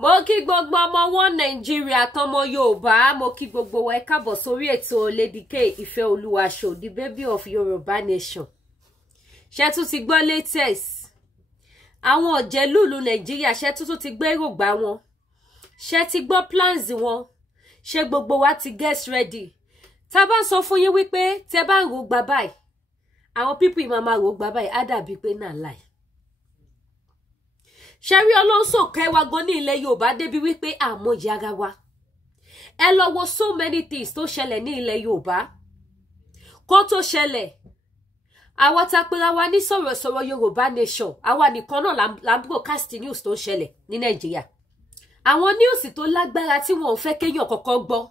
Mo kí gbogbo ọmọ wọn Nàìjíríà tọmọ Yorùbá, mo kí gbogbo wa ẹ káàbọ̀ sórí ètò Lady K Ìfẹ́olúwa show, the baby of Yorùbá nation. Ṣé tún ti gbọ́ latest? Àwọn ọ̀jẹ̀lúùlú Nàìjíríà ṣé tún ti gbé èròǹgbà wọn? Ṣé ti gbọ́ plans wọn? Ṣé gbogbo wa ti get ready? Tá bá sọ fún yín wípé tẹ́ bá ń ro gbà báyìí, àwọn people máa máa ro gbà báyìí, á dàbí pé náà láì. Ṣẹ́rí ọlọ́sọ̀ kẹwàá gan ní ilẹ̀ Yorùbá débi wípé àmọ̀yí ara wa. Ẹ lọ wo so many things tó ṣẹlẹ̀ ní ilẹ̀ Yorùbá. Kó tó ṣẹlẹ̀, àwa tá pera wa ní sọ̀rọ̀sọ̀rọ̀ Yorùbá nation, àwa nìkan náà là ń broadcast news tó ṣẹlẹ̀ ní Nàìjíríà. Àwọn news tó lágbára tí wọn ò fẹ́ kéèyàn kọ́kọ́ gbọ́.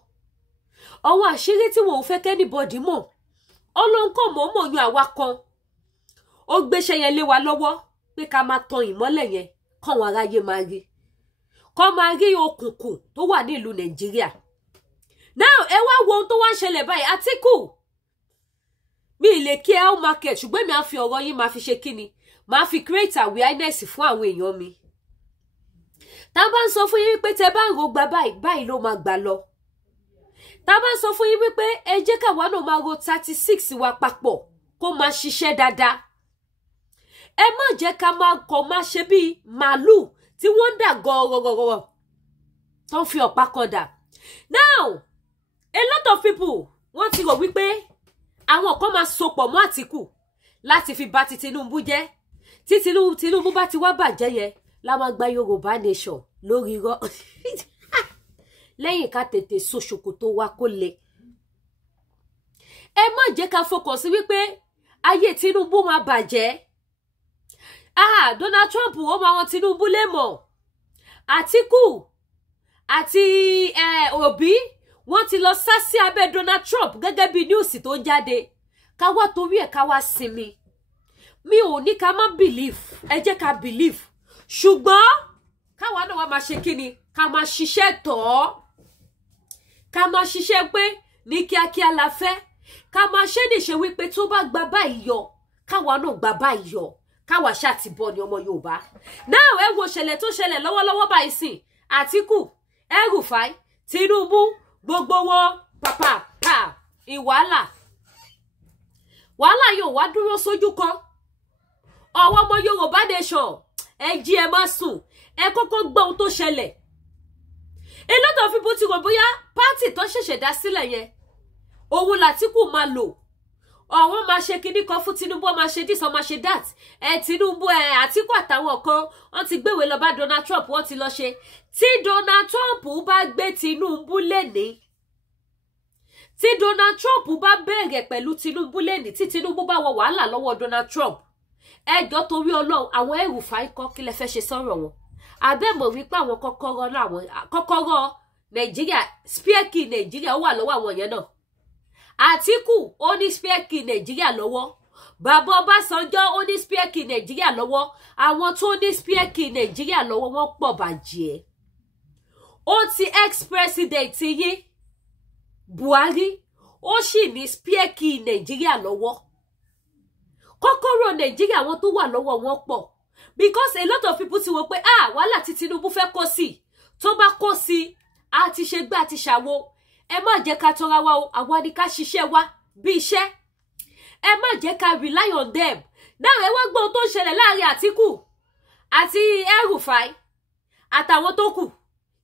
Àwọn àṣírí tí wọn ò fẹ́ kẹ́nìbọ̀dì mọ̀. Ọlọ́nkọ̀ mọ̀ọ́mọ̀ yan àwa kan. Ó gbéṣẹ́ yẹn lé wa lọ́wọ́ pé ká máa tan ìmọ́lẹ̀ yẹn. Kọ́wọn aráyé máa rí. Kọ́ máa rí òkùnkùn tó wà ní ìlú Nàìjíríà. Now, ẹ wá wo ohun tó wá ń ṣẹlẹ̀ báyìí. Àtíkù. Mi lè kí ẹ ó market, ṣùgbọ́n mi á fi ọ̀rọ̀ yín máa fi ṣe kíni. Máa fi create awareness fún àwọn èèyàn mi. Tá bá ń sọ fún yín wípé tẹ́ bá ń ro gbà báyìí ló máa gbà lọ. Tá bá ń sọ fún yín wípé ẹ jẹ́ káwa náà máa ro 36 wa papọ̀ kó máa ṣiṣẹ́ dáadáa. Ẹ má jẹ́ ká máa kọ̀ máa ṣe bí màálù tí wọ́n ń dà gọ̀ọ̀rọ̀gọ̀rọ̀ tó ń fi ọ̀pá kan dà. Now, a lot of people wọ́n ti rò wípé àwọn kan máa sopọ̀ mọ́ Àtíkù láti fi bà ti Tinubu jẹ́. Tí Tinubu bá ti wá bàjẹ́ yẹn, la máa gba Yorùbá nation lórí irọ́. Lẹ́yìn ká tètè so ṣòkòtò wa kó le. Ẹ má jẹ́ ká focus wípé ayé Tinubu máa bàjẹ́. Donald Trump ó máa wọn Tinubu lé mọ̀. Àtíkù àti Obi wọ́n ti lọ sá sí abẹ́ Donald Trump gẹ́gẹ́ bí news tó ń jáde. Ká wá torí ẹ̀ ká wá sinmi. Mi ò ní ká má believe, ẹ jẹ́ ká believe. Ṣùgbọ́n káwa náà wá máa ṣe kíni? Ká máa ṣiṣẹ́ tọ́. Ká máa ṣiṣẹ́ pé ní kíákíá la fẹ́. Ká máa ṣe níṣe wípé tó bá gba báyìí yọ, káwa náà gba báyìí yọ. Káwa ṣá ti bọ́ ni ọmọ Yorùbá. Now, ẹ wo ṣẹlẹ̀ tó ṣẹlẹ̀ lọ́wọ́lọ́wọ́ báyìí sìn. Àtíkù, El-Rufai, Tinubu, gbogbo wọn pàpà ìwàhálà. Wàhálà yóò wá dúró sójú kan. Ọwọ́ ọmọ Yorùbá nation, ẹ jí ẹ má sùn. Ẹ kọ́kọ́ gbọ́ ohun tó ṣẹlẹ̀. A lot of people ti rò bóyá party tó ṣẹ̀ṣẹ̀ dá sílẹ̀ yẹn, òun l'Àtíkù máa lò. Ọ̀wọ́n máa ṣe kíní kan fún Tinubu, máa ṣe this, máa ṣe that. Tinubu, Àtíkù àtàwọn kan, wọ́n ti gbéwèé lọ bá Donald Trump, wọ́n ti lọ ṣe. Tí Donald Trump bá gbé Tinubu léni, tí Donald Trump bá bẹ̀rẹ̀ pẹ̀lú Tinubu léni, tí Tinubu bá wọ wàhálà lọ́wọ́ Donald Trump, ẹjọ́ torí Ọlọ́run, àwọn El-Rufai kọ́ kí lẹ fẹ́ ṣe sọ̀rọ̀ wọn. Àbẹ́mọ̀ wípé àwọn kọ́kọ́rọ́ Nàìjíríà, spear key Nàìjíríà ó wà lọ́wọ́ àwọn yẹn náà. Àtíkù ó ní spear key Nàìjíríà lọ́wọ́. Bàbá Ọbásanjọ́ ó ní spear key Nàìjíríà lọ́wọ́. Àwọn tó ní spear key Nàìjíríà lọ́wọ́ wọ́n pọ̀ bàjẹ́. Ó ti ex-president yín Buhari ó sì ní spear key Nàìjíríà lọ́wọ́. Kọ́kọ́rọ́ Nàìjíríà wọn tó wà lọ́wọ́ wọn pọ̀. Because a lot of people ti wò pé wàhálà tí Tinubu fẹ́ kó sí. Tó bá kó sí, a ti ṣe gbé àti ṣàwo. Ẹ má jẹ́ ká tọ́ra wa o, àwa ni ká ṣiṣẹ́ wa bí iṣẹ́. Ẹ má jẹ́ ká rely on them. Náà ẹ wá gbọ́ ohun tó ń ṣẹlẹ̀ láàrin Àtíkù àti El-Rufai àtàwọn tó kù.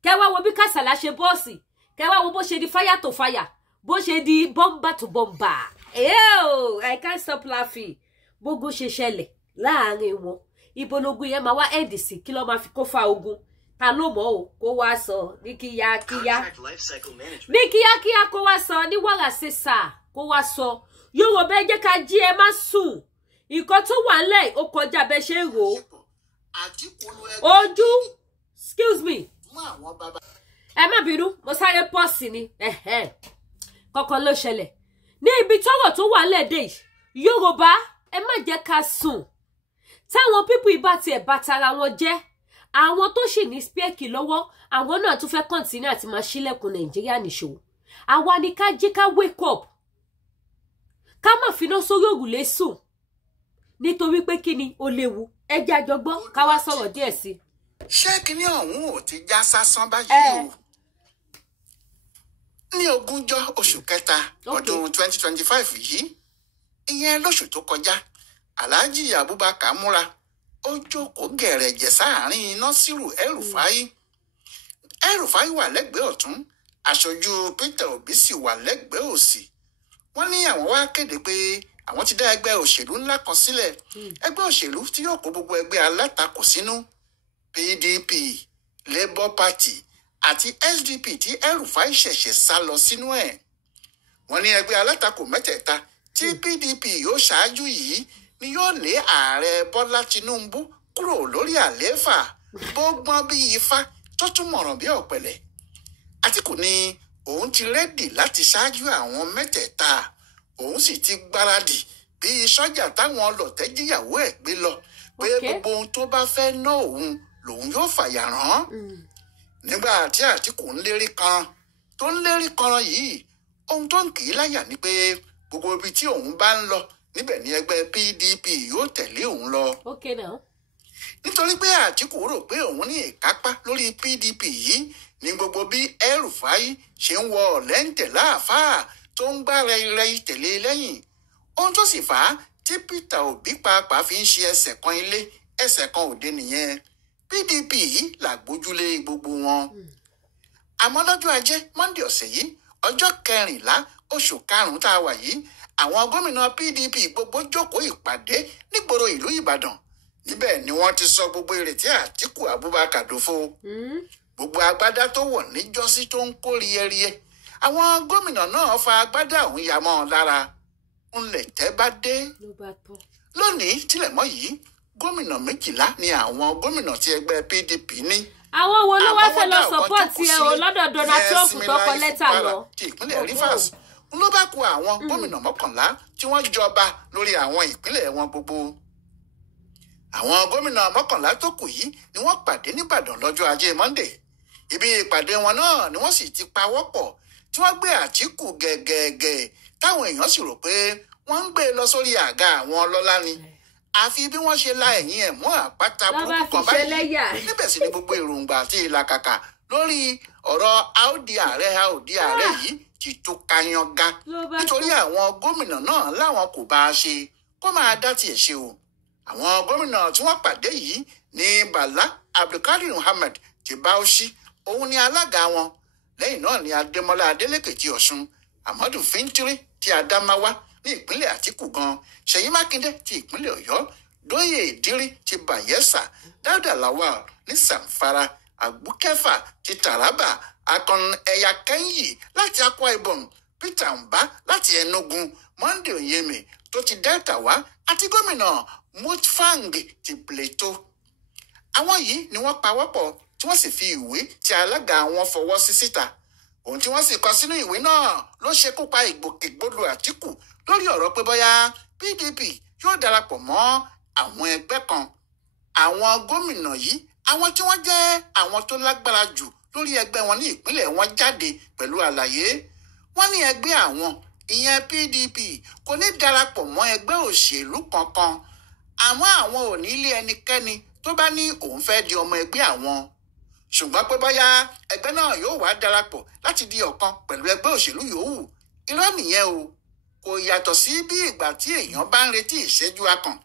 Kẹ́ wá wo bí Kàsálà ṣe bọ́ọ̀sì. Kẹ́ wá wo bó ṣe di fire to fire. Bó ṣe di bomber to bomber. I can't stop laughing. Gbogbo ṣe ṣẹlẹ̀ láàrin wọn. Ibo lógun yẹn máa wá end sí, kí ló máa fi kó fa ogun. Ta ló mọ̀ o, kó wá sọ ní kíákíá. Ní kíákíá kó wá sọ, ní wàrà sísà kó wá sọ. Yorùbá ẹ jẹ́ ká jí ẹ má sùn. Nǹkan tó wà ńlẹ̀ ó kọjá bẹ́ ṣe ń rò. Ojú, excuse me. Ẹ má bínú, mo sáré pọ́ọ̀sì ni. Kọ́kọ́ ló ṣẹlẹ̀. Ní ibi tọ́rọ̀ tó wà ńlẹ̀ dé yìí, Yorùbá ẹ má jẹ́ ká sùn. Táwọn pípù ìbá tiẹ̀ bá tara wọn jẹ́. Àwọn tó sì ní spear key lọ́wọ́, àwọn náà tún fẹ́ continue àti máa ṣílẹ̀kùn Nàìjíríà nìṣó. Àwa ni ká jí ká wake up. Ká má finá sórí òrùlé sùn. Nítorí pé kíni ó léwu. Ẹ jẹ́ àjọgbọ́n ká wá sọ̀rọ̀ díẹ̀ sí. ṣé kinní ọ̀hún ò ti já sásán báyìí o ní 20 oṣù kẹta ọdún 2025 yìí ìyẹn lóṣù tó kọjá Alhaji Abubakar múra ó jókòó gẹ̀rẹ̀jẹ̀ sáàrin Nasiru El-Rufai. El-Rufai wà lẹ́gbẹ̀ẹ́ ọ̀tún, aṣojú Peter Obi sì wà lẹ́gbẹ̀ẹ́ òsì. Wọ́n ní àwọn wá kéde pé àwọn ti dá ẹgbẹ́ òṣèlú ńlá kan sílẹ̀, ẹgbẹ́ òṣèlú tí yóò kó gbogbo ẹgbẹ́ alátakò sínú, PDP, Labour Party àti SDP tí El-Rufai ṣẹ̀ṣẹ̀ sá lọ sínú ẹ̀. Wọ́n ní ẹgbẹ́ alátakò mẹ́tẹ̀ẹ̀ta tí PDP yóò ṣáájú yìí ni yóò lé ààrẹ Bọ́lá Tinubu kúrò lórí àlééfà bó gbọ́n bí ifá tó tún mọ̀ràn bí ọ̀pẹ̀lẹ̀. Àtìkù ní òun ti rẹ́dì láti ṣáájú àwọn mẹ́tẹ̀ẹ̀ta, òun sì ti gbáradì bí sọ́jà táwọn ọlọ̀tẹ̀ jíyàwó ẹ̀ gbé lọ pé gbogbo ohun tó bá fẹ́ ná òun lòun yóò fàyà rán. Nígbà tí Àtìkù ń lérí kan yìí, ohun tó ń kì í láyà ni pé gbogbo ibi tí òun bá ń lọ níbẹ̀ ni ẹgbẹ́ PDP yóò tẹ̀lé òun lọ. Nítorí pé Àtìkù rò pé òun ní ìkápá lórí PDP yìí ní gbogbo bí El-Rufai ṣe ń wọ ọ̀lẹ́ǹtẹ̀ láàfáà tó ń gbá rẹ́rẹ́ tẹ̀lé lẹ́yìn. Ohun tó sì fà á tí Peter Obi pàápàá fi ń ṣe ẹsẹ̀ kan ilé ẹsẹ̀ kan òde nìyẹn. PDP yìí làgbójúlé gbogbo wọn. Àmọ́ lọ́jọ́ Ajé Monday ọ̀sẹ̀ yìí ọjọ́ 14 oṣù karùn-ún tá a wà yìí, àwọn gómìnà PDP gbogbo jókòó ìpàdé nígboro ìlú Ìbàdàn. Níbẹ̀ ni wọ́n ti sọ gbogbo ìrètí Àtíkù Abubakar dòfo. Gbogbo agbádá tó wọ̀ níjọ́sí tó ń kó riyẹriyẹ, àwọn gómìnà náà fa agbádá òun ya mọ́ ọ lára. Ńlẹ̀ tẹ́ bá dé. Lónìí tílẹ̀mọ́ yìí, gómìnà 12 ni àwọn gómìnà tí ẹgbẹ́ PDP ní. Àwọn wo ló wá fẹ́ lọ sọ́pọ́ọ̀tì ẹ o lọ́dọ̀ Donald Trump tó kọ lẹ́tà lọ? Ti ìpínlẹ̀ Rivers ló bá kù àwọn gómìnà 11 tí wọ́n jọba lórí àwọn ìpínlẹ̀ wọn gbogbo. Àwọn gómìnà 11 tó kù yìí ni wọ́n pàdé nìbàdàn lọ́jọ́ Ajé Monday. Ibi ìpàdé wọn náà ni wọ́n sì ti pawọ́pọ̀ tí wọ́n gbé Àtíkù gẹ̀gẹ̀gẹ̀ táwọn èèyàn sì rò pé wọ́n ń gbé lọ sórí àga àwọn ọlọ́lá ni. Àfi bí wọ́n ṣe la ẹ̀yìn ẹ̀ mọ́ àpáta burúkú kan báyìí. Níbẹ̀ sì ni gbogbo èròǹgbà àti ìlàkàkà lórí ọ̀rọ̀ àòdì ààrẹ yìí ti tó kayanga. Nítorí àwọn gómìnà náà láwọn kò bá a ṣe kó máa dá tiẹ̀ ṣe o. Àwọn gómìnà tí wọ́n pàdé yìí ní Bala Abdulkadir Muhammad ti Bauchi, òun ni alága wọn. Lẹ́yìn náà ni Adémọ́lá Adélékè ti Ọ̀ṣun, Amadu Fintiri ti Adamawa ní ìpínlẹ̀ Àtíkù gan, Ṣèyí Mákindé ti ìpínlẹ̀ Ọ̀yọ́, Dóyè Ìdírí ti Bayelsa, Dáúdà Lawal ní Zamfara, Àgbúkẹ́fà ti Taraba, Akon Ẹ̀yà Kẹ́yì láti Akwa Ibom, Peter Mbá láti Enugu, Monday Oyeme tó ti Delta wá àti gómìnà Mutfwang ti Plateau. Àwọn yìí ni wọ́n pawọ́pọ̀ tí wọ́n sì fi ìwé tí alága wọn fọwọ́ sí síta. Ohun tí wọ́n sì kọ sínú ìwé náà ló ṣekú pa ìgbòkègbodò Àtíkù lórí ọ̀rọ̀ pé bóyá PDP yóò darapọ̀ mọ́ àwọn ẹgbẹ́ kan. Àwọn gómìnà yìí, àwọn tí wọ́n jẹ́ àwọn tó lágbára jù lórí ẹgbẹ́ wọn ní ìpínlẹ̀ wọn jáde pẹ̀lú àlàyé. Wọ́n ní ẹgbẹ́ àwọn, ìyẹn PDP, kò ní darapọ̀ mọ́ ẹgbẹ́ òṣèlú kankan. Àmọ́ àwọn ò ní lé ẹnikẹ́ni tó bá ní òun fẹ́ di ọmọ ẹgbẹ́ àwọn. Ṣùgbọ́n pé bóyá ẹgbẹ́ náà yóò wá darapọ̀ láti di ọ̀kan pẹ̀lú ẹgbẹ́ òṣèlú yòówù. Irọ́ nìyẹn o. Kò yàtọ̀ sí bí ìgbà tí èèyàn bá ń retí ìṣẹ́jú akàn.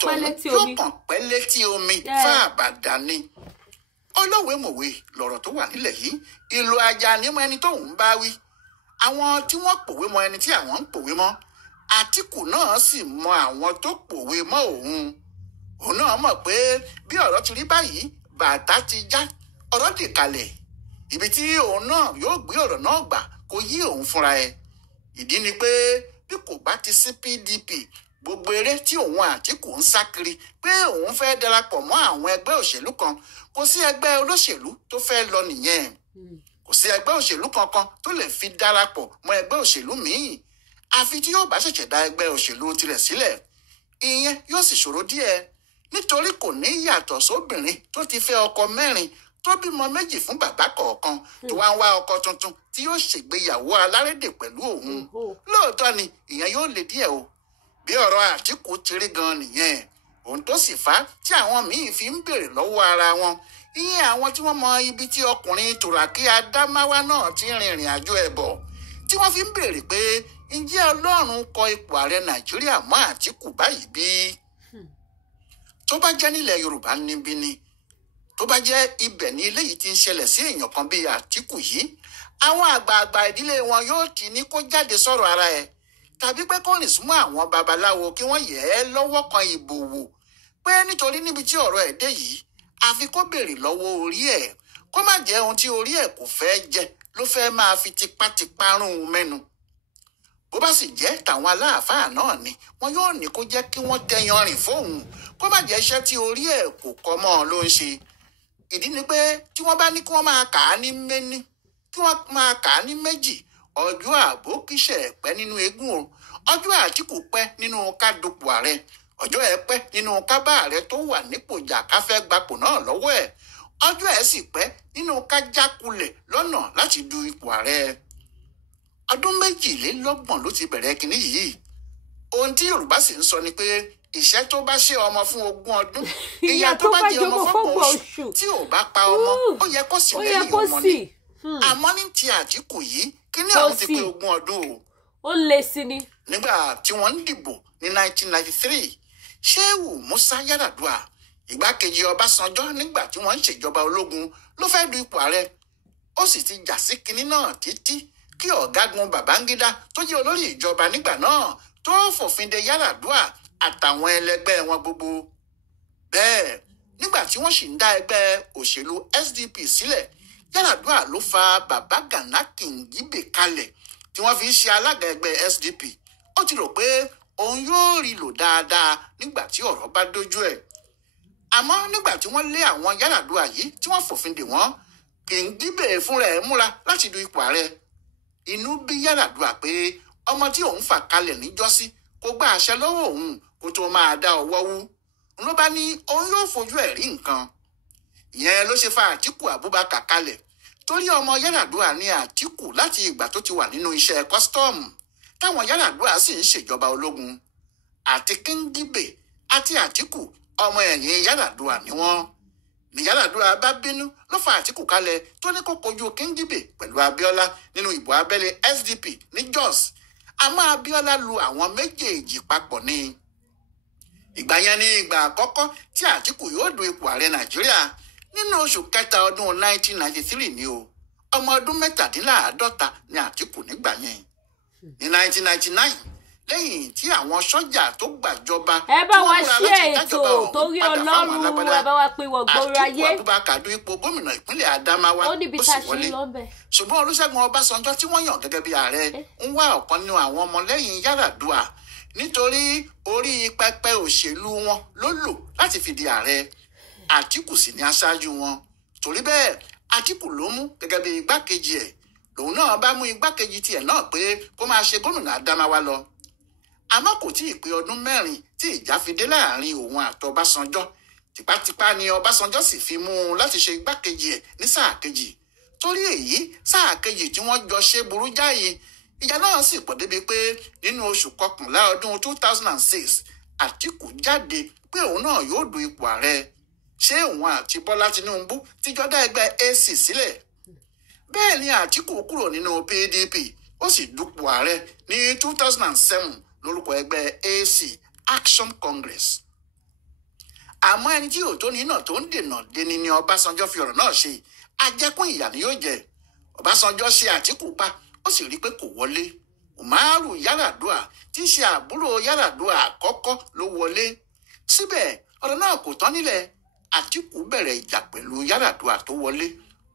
Tòun yóò kàn pẹ́ létí omi fáàbàdà ni. Olówe mòwe lọ̀rọ̀ tó wà nílẹ̀ yìí, ìlú ajá ní mọ ẹni tóun bá wí. Àwọn tí wọ́n pòwe mọ ẹni tí àwọn ń pòwe mọ́. Àtíkù náà sì mọ àwọn tó pòwe mọ́ òun. Òun náà mọ̀ pé bí ọ̀rọ̀ ti rí báyìí, bàtà ti já, ọ̀rọ̀ dì kalẹ̀. Ibi tí òun náà yóò gbé ọ̀rọ̀ náà gbà kò yí òun fúnra ẹ̀. Ìdí ni pé bí kò bá ti sí PDP, gbogbo eré tí òun Àtíkù ń sá kiri pé òun fẹ́ darapọ̀ mọ́ àwọn ẹgbẹ́ òṣèlú kan, kò sí ẹgbẹ́ olóṣèlú tó fẹ́ lọ nìyẹn. Kò sí ẹgbẹ́ òṣèlú kankan tó lè fi darapọ̀ mọ́ ẹgbẹ́ òṣèlú míì. Àfi tí yóò bá ṣẹ̀ṣẹ̀ dá ẹgbẹ́ òṣèlú tirẹ̀ sílẹ̀. Ìyẹn yóò sì ṣòro díẹ̀, nítorí kò ní yàtọ̀ sóbìnrin tó ti fẹ́ ọkọ 4 tó bímọ 2 fún bàbá kọ̀ọ̀kan tó wá ń wá ọkọ tuntun tí yóò ṣègbéyàwó alárédè pẹ̀lú òun. Lóòótọ́ ni ìyẹn yóò le díẹ̀ o. Bí ọ̀rọ̀ Àtíkù ti rí gan nìyẹn. Ohun tó sì fà á tí àwọn míì fi ń béèrè lọ́wọ́ ara wọn, ìyẹn àwọn tí wọ́n mọ ibi tí ọkùnrin Tùràkì Adámáwá náà ti rìnrìn àjò ẹ̀ bọ̀ tí wọ́n fi ń béèrè pé ǹjẹ́ Ọlọ́run kọ ipò ààrẹ Nàìjíríà mọ́ Àtíkù báyìí bí? Tó bá jẹ́ nílẹ̀ Yorùbá níbí ni, tó bá jẹ́ ibẹ̀ ní eléyìí ti ń ṣẹlẹ̀ sí èèyàn kan bíi Àtíkù yìí, àwọn àgbààgbà ìdílé wọn yóò ti ní kó jáde sọ̀rọ̀ ara ẹ̀ tàbí pé kó rìn súnmọ́ àwọn babaláwo kí wọ́n yẹ̀ ẹ́ lọ́wọ́ kan ìbò wò pé nítorí níbi tí ọ̀rọ̀ ẹ̀ dé yìí àfi kó béèrè lọ́wọ́ orí ẹ̀ kó má jẹ́ ohun tí orí ẹ̀ kò fẹ́ jẹ ló fẹ́ máa fi tipátipá rún un mẹ́nu. Bó bá sì jẹ́ tàwọn aláàfáà náà ni wọn yóò ní kó jẹ́ kí wọ́n tẹyan rìn fóun kó má jẹ́ iṣẹ́ tí orí ẹ̀ kò kọ́ mọ́ ọ ló ń ṣe. Ìdí ni pé tí wọ́n bá ní kí wọ́n máa kà á ní méní kí wọ́n máa kà á ní méjì, ọjọ́ àbó kíṣẹ̀ pẹ́ nínú eégún o, ọjọ́ Àtíkù pẹ́ nínú ká dupò ààrẹ, ọjọ́ ẹ̀ pẹ́ nínú ká bá ààrẹ tó wà nípò jà ká fẹ́ gbapò náà lọ́wọ́ ẹ̀, ọjọ́ ẹ̀ sì pẹ́ nínú ká jákulẹ̀ lọ́nà láti du ipò ààrẹ. Ọdún 22 ló ti bẹ̀rẹ̀ kinní yìí. Ohun tí Yorùbá sì ń sọ ni pé ìṣẹ́ tó bá ṣe ọmọ fún 20 ọdún, ìyá tó bá jẹ ọmọ fọ́gbọ̀n oṣù tí ò bá pa ọmọ ó yẹ kó sì lẹ́yìn ọmọ ni. Àmọ́ ní ti Àtíkù yìí kíní àwọn ti pé 20 ọdún o. Ó lé sí ni. Nígbà tí wọ́n ń dìbò ní 1993, Ṣéhù Músá Yar'Adua, ìgbákejì Ọbásanjọ́ nígbà tí wọ́n ń ṣèjọba ológun ló fẹ́ du ipò ààrẹ. Ó sì ti jà sí kinní náà títí kí ọ̀gágun Babangida tó jẹ́ olórí ìjọba nígbà náà tó fòfin de Yar'Adua àtàwọn ẹlẹgbẹ́ wọn gbogbo. Bẹ́ẹ̀ nígbà tí wọ́n sì ń dá ẹgbẹ́ òṣèlú SDP sílẹ̀, Yar'Adua ló fa Bàbá Gana Kingibe kalẹ̀ tí wọ́n fi ṣe alága ẹgbẹ́ SDP. Ó ti rò pé òun yóò rí lò dáadáa nígbà tí ọ̀rọ̀ bá dójú ẹ̀. Àmọ́ nígbà tí wọ́n lé àwọn Yar'Adua yìí tí wọ́n fòfin dè wọ́n, Kingibe fúnra ẹ̀ múra láti du ipò ààrẹ. Inú bí Yar'Adua pé ọmọ tí òun fà kalẹ̀ níjọ́sí kò gba àṣẹ lọ́wọ́ òun kó tó máa dá ọwọ́ wú. Ló bá ní òun yóò fojú ẹ̀ rí nǹkan. Ìyẹn ló ṣe fa Àtíkù Abubakar kalẹ̀ torí ọmọ Yar'Adua ní Àtíkù láti ìgbà tó ti wà nínú iṣẹ́ kọ́sítọ́ọ̀mù táwọn Yar'Adua sì ń ṣèjọba ológun. Àti Kingibe àti Àtíkù ọmọ ẹ̀yìn Yar'Adua ni wọ́n. Ní Yar'Adua bá bínú ló fa Àtíkù kalẹ̀ tó ní kó kojú Kingibe pẹ̀lú Abíọ́lá nínú ìbò abẹ́lé SDP ní Jos. Àmọ́ Abíọ́lá lu àwọn méjèèjì papọ̀ ni. Ìgbà yẹn ni ìgbà àkọ́kọ́ tí Àtíkù yóò du ipò ààrẹ Nàìjíríà nínú oṣù kẹta ọdún 1993 ni o. Ọmọ ọdún 57 ni Àtíkù nígbà yẹn. Ní 1999 lẹ́yìn tí àwọn sọ́jà tó gbàjọba ẹ bá wa ṣe ètò torí Ọlọ́run, ẹ bá wa pé wọ́n gbọ́rọ̀ ayé. Àtíkù Abubakar du ipò gómìnà ìpínlẹ̀ Adamawa ó níbi tá a ṣe lọ́bẹ̀. Ṣùgbọ́n Olúṣẹ́gun Ọbásanjọ́ tí wọ́n yàn gẹ́gẹ́ bí ààrẹ ń wá ọ̀kan nínú àwọn ọmọlẹ́yìn Yar'Adua nítorí orí pẹpẹ òṣèlú wọn ló lò láti fi di ààrẹ. Àtíkù sì ní aṣáájú wọn. Torí bẹ́ẹ̀ Àtíkù ló mú gẹ́gẹ́ bí igbákejì ẹ̀. Lòun náà bá mú igbákejì tiẹ̀ náà pé kó máa ṣe gómìnà Adamawa lọ. Àmọ́ kò tí ì pé ọdún 4 tí ìjà fi dé láàrin òun àti Ọbásanjọ́. Tipátipá ni Ọbásanjọ́ sì fi mú un láti ṣe igbákejì ẹ̀ ní sáà kejì. Torí èyí sáà kejì tí wọ́n jọ ṣe burú jáì. Ìjà náà sì pọ̀ débi pé nínú oṣù kọkànlá ọdún 2006 Àtíkù jáde pé òun náà yóò du ipò ààrẹ. Ṣé òun àti Bọ́lá Tinubu ti jọ dá ẹgbẹ́ AC sílẹ̀? Bẹ́ẹ̀ ni Àtíkù kúrò nínú PDP ó sì dupò ààrẹ ní 2007 lórúkọ ẹgbẹ́ AC Action Congress. Àmọ́ ẹni tí òótọ́ ní náà tó ń dènà deni ni Ọbásanjọ́ fi ọ̀rọ̀ náà ṣe. Ajẹ́kún ìyà ni yóò jẹ. Ọbásanjọ́ ṣe Àtíkù pa ó sì rí pé kò wọlé. Umaru Yar'Adua tí í ṣe àbúrò Yar'Adua àkọ́kọ́ ló wọlé. Síbẹ̀ ọ̀rọ̀ náà kò tán nílẹ̀. Àtíkù bẹ̀rẹ̀ ìjà pẹ̀lú Yar'Adua tó wọlé.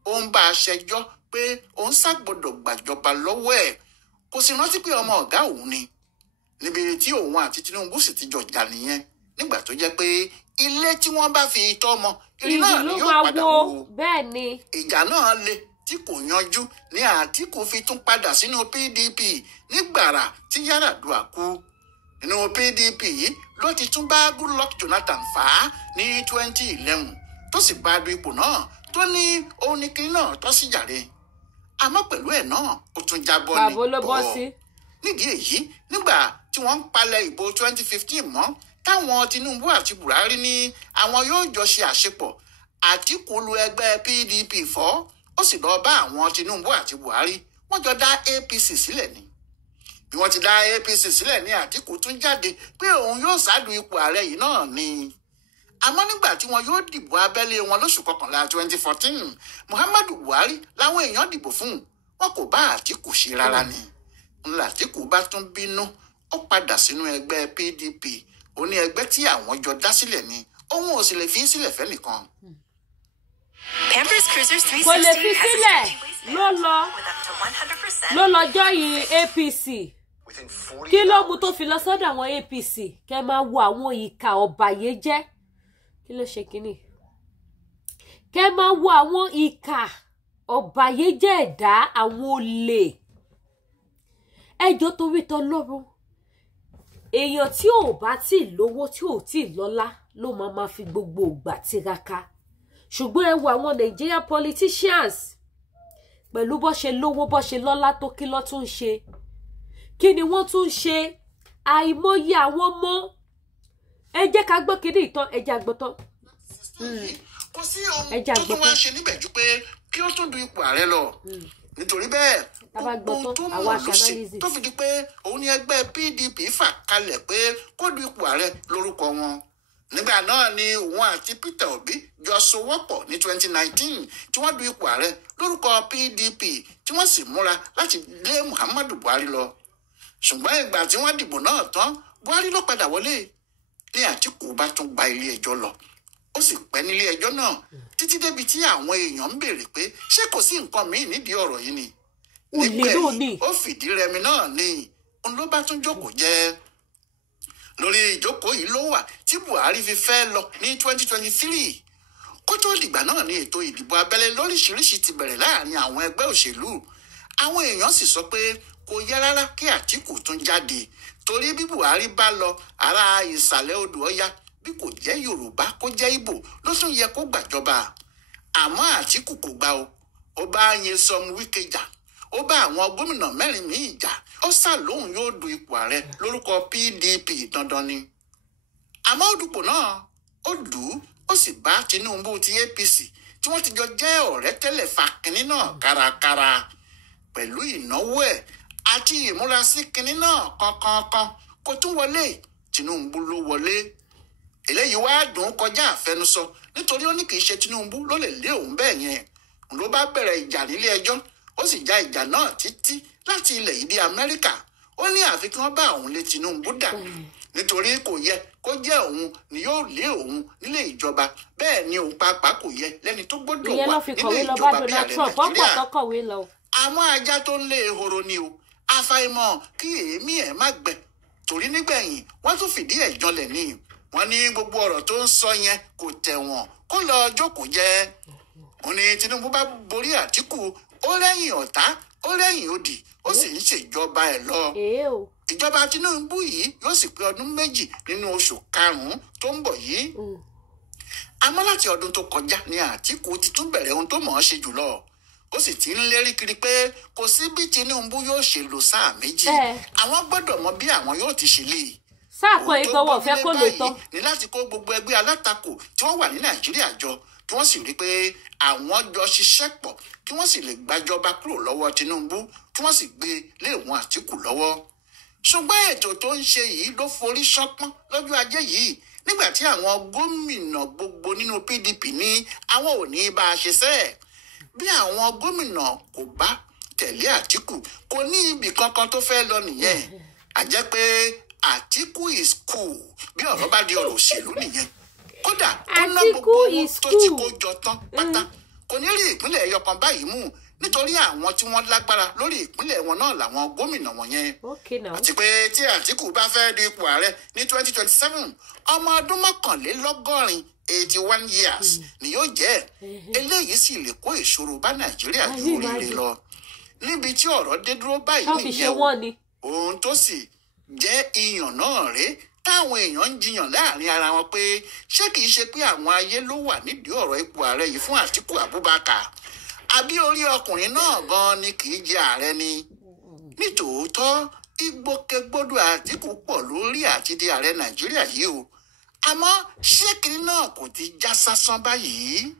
Ó ń bá a ṣẹjọ́ pé òun ṣàgbọ́dọ̀ gbàjọba lọ́wọ́ ẹ̀. Kò sì rántí pé ọmọ ọ̀gá òun ni. Níbi tí òun àti Tinubu sì ti jọ jà nìyẹn nígbà tó jẹ́ pé ilé tí wọ́n bá fi tọ́ ọmọ ìrìn náà ni yóò padà wó. Bẹ́ẹ̀ ni. Ìjà náà le tí kò yanjú ní Àtíkù fi tún padà sínú PDP nígbàrà tí Yar'Adua kú. Nínú PDP yìí ló ti tún bá Goodluck Jonathan fà á ní 2011 tó sì bá du ipò náà tó ní òun ní kiri náà tó sì jàre. Àmọ́ pẹ̀lú ẹ̀ náà ó tún jábọ́ ní bọ́. Nídìí èyí nígbà tí wọ́n ń palẹ̀ ìbò 2015 mọ́ táwọn Tinubu àti Buhari ní àwọn yóò jọ ṣe àṣepọ̀, Àtíkù lu ẹgbẹ́ PDP fọ́ ó sì lọ bá àwọn Tinubu àti Buhari wọ́n jọ dá APC sílẹ̀ ni. Bí wọ́n ti dá APC sílẹ̀ ní Àtíkù tún jáde pé òun yóò ṣáàdù ipò ààrẹ yìí náà ni. Àmọ́ nígbà tí wọn yóò dìbò abẹ́lé wọn lóṣù kọkànlá 2014 Muhammadu Buhari láwọn èèyàn dìbò fún wọn kò bá Àtíkù ṣe rárá ni. Ńlá Àtíkù bá tún bínú ó padà sínú ẹgbẹ́ PDP ó ní ẹgbẹ́ tí àwọn jọ dá sílẹ̀ ni òun ò sì lè fi sílẹ̀ fẹ́nìkan. Pampers Cruisers 360 kò lè fi sílẹ̀ ló lọ jọyìn APC. Kí ló mú tó fi lọ sọ́dọ̀ àwọn APC? Kẹ́ máa wo àwọn ìkà ọ̀bàyéjẹ́. Kí ló ṣe kínní? Kẹ́ máa wo àwọn ìkà ọ̀bàyéjẹ́ ẹ̀dá, àwọn olè. Ẹjọ́ torí t'Ọlọ́run. Èèyàn tí ò bá tí lówó tí ò tí lọ́lá ló máa fi gbogbo ìgbà tiraka. Ṣùgbọ́n ẹ wo àwọn Nigerian politicians pẹ̀lú bó ṣe lówó bó ṣe lọ́lá tó kí ló tún ṣe. Kí ni wọ́n tún ṣe? Àìmọye àwọn ọmọ. Ẹ jẹ́ ká gbọ́ kíní ìtàn, ẹ jẹ́ àgbọ̀ tán. Kò sí ohun tó tún wá ṣe níbẹ̀ ju pé kí ó tún du ipò ààrẹ lọ. Nítorí bẹ́ẹ̀ gbogbo tó mọ̀ ló ṣe tó fi di pé òun ni ẹgbẹ́ PDP fà kalẹ̀ pé kó du ipò ààrẹ lórúkọ wọn. Nígbà náà ni òun àti Peter Obi jọ sowọ́pọ̀ ní 2019 tí wọ́n du ipò ààrẹ lórúkọ PDP tí wọ́n sì múra láti lé Muhammadu Buhari lọ. Ṣùgbọ́n ìgbà tí wọ́n dìbò náà tán Buhari ló padà wọlé ní Àtíkù bá tún gba ilé ẹjọ́ lọ. Ó sì pẹ́ nílé ẹjọ́ náà títí débi tí àwọn èèyàn ń béèrè pé ṣé kò sí nǹkan míì nídìí ọ̀rọ̀ yìí ni. Nígbẹ̀yìn ó fìdí rẹmi náà ni òun ló bá tún jókòó jẹ́. Lórí ìjókòó yìí ló wà tí Buhari fi fẹ́ lọ ní 2023. Kó tó dìgbà náà ni ètò ìdìbò abẹ́lé lóríṣiríṣi ti bẹ̀rẹ̀ láàrin àwọn ẹgbẹ́ òṣèlú. Àwọn èèyàn sì sọ pé kò yẹ rárá kí Àtíkù tún jáde torí bí Buhari bá lọ ará ìsàlẹ̀ odò Ọya bí kò jẹ́ Yorùbá kó jẹ́ Ìgbò ló tún yẹ kó gbàjọba. Àmọ́ Àtíkù kò gbà o. Ó bá Nyesom Wike jà, ó bá àwọn gómìnà mẹ́rin míì jà, ó sà lóhùn yóò du ipò ààrẹ lórúkọ PDP dandan ni. Àmọ́ òdùpò náà ó dù ú ó sì bá Tinubu ti APC tí wọ́n ti jọ jẹ́ ọ̀rẹ́ tẹ́lẹ̀ fa kínní náà kárakára pẹ̀lú ìnáwó ẹ̀ àti ìmúrasí kínní náà kankankan kó tún wọlé. Tinubu ló wọlé. Eléyìí wá dùn kọjá àfẹnusọ nítorí ó ní kì í ṣe Tinubu ló lè lé òun bẹ́ẹ̀ yẹn. Ló bá bẹ̀rẹ̀ ìjà nílé ẹjọ́ ó sì já ìjà náà títí láti ilẹ̀ yìí dé Amẹ́ríkà. Ó ní àfi kí wọ́n bá òun lé Tinubu dà nítorí kò yẹ kó jẹ́ òun ni yóò lé òun nílé ìjọba bẹ́ẹ̀ ni òun pàápàá kò yẹ lẹ́ni tó gbọ́dọ̀ wà nílé ìjọba bí ààrẹ Nàìjíríà. Àwọn ajá tó ń lé ehoro ni o àfàìmọ̀ kí èémí ẹ̀ má gbẹ torí nígbẹ̀yìn wọ́n tún fìdí ẹ̀ janlẹ̀ ni. Wọ́n ní gbogbo ọ̀rọ̀ tó ń sọ yẹn kò tẹ̀wọ̀n kó lọ jókòó jẹ́. Ó ní Tinubu bá borí Àtíkù ó rẹ́yìn ọ̀tá ó rẹ́yìn òdì ó sì ń ṣèjọba ẹ̀ lọ. Ìjọba Tinubu yìí yóò sì pé ọdún méjì nínú oṣù karùn-ún tó ń bọ̀ yìí. Àmọ́ láti ọdún tó kọjá ni Àtíkù ti tún bẹ̀rẹ̀ ohun tó mọ̀ ọ́ ṣe jùlọ. Ó sì ti ń lérí kiri pé kò sí bí Tinubu yóò ṣe lò sáà méjì. Àwọn gbọ́dọ̀ mọ bí àwọn yóò ti ṣe lè. Sáà kan ìgbọ̀wọ̀ fẹ́ kó lò tán. Ní láti kó gbogbo ẹgbẹ́ alátakò tí wọ́n wà ní Nàìjíríà jọ kí wọ́n sì rí pé àwọn jọ ṣiṣẹ́ pọ̀ kí wọ́n sì lè gbàjọba kúrò lọ́wọ́ Tinubu kí wọ́n sì gbé lé òun Àtíkù lọ́wọ́. Ṣùgbọ́n ètò tó ń ṣe yìí ló forí ṣánpọ́n lọ́jọ́ ajé yìí nígbà tí àwọn gómìnà gbogbo nínú PDP ní àwọn ò ní bá a ṣe sẹ́ẹ̀. Bí àwọn gómìnà kò bá tẹ̀lé Àtíkù kò ní ibì kankan tó fẹ́ lọ nìyẹn. Àjẹ́ pé Àtíkù is cool bí ọ̀rọ̀ bá di ọ̀rọ̀ òṣèlú nìyẹn. Kódà ó ná gbogbo owó tó ti kó jọ tán pátá kò ní rí ìpínlẹ̀ ẹyọkan báyìí mú nítorí àwọn tí wọ́n lágbára lórí ìpínlẹ̀ wọn náà làwọn gómìnà wọn yẹn. Àti pé tí Àtíkù bá fẹ́ di ipò ààrẹ ní 2027 ọmọ ọdún 81 81 years ni yóò jẹ́. Eléyìí sì lè kó ìṣòro bá Nàìjíríà ju oríire lọ. Níbi tí ọ̀rọ̀ dé dúró báyìí nìyẹn ohun tó sì jẹ́ iyàn náà rèé táwọn èèyàn ń jiyàn láàrin ara wọn pé ṣé kìí ṣe pé àwọn ayé ló wà nídìí ọ̀rọ̀ ipò ààrẹ yìí fún Àtíkù Abubakar àbí orí ọkùnrin náà gan ni kìí jẹ ààrẹ ni. Nítòótọ́ ìgbòkègbodò Àtíkù pọ̀ lórí àti di ààrẹ Nàìjíríà yìí o àmọ́ ṣé kìí náà kò ti já sásán báyìí.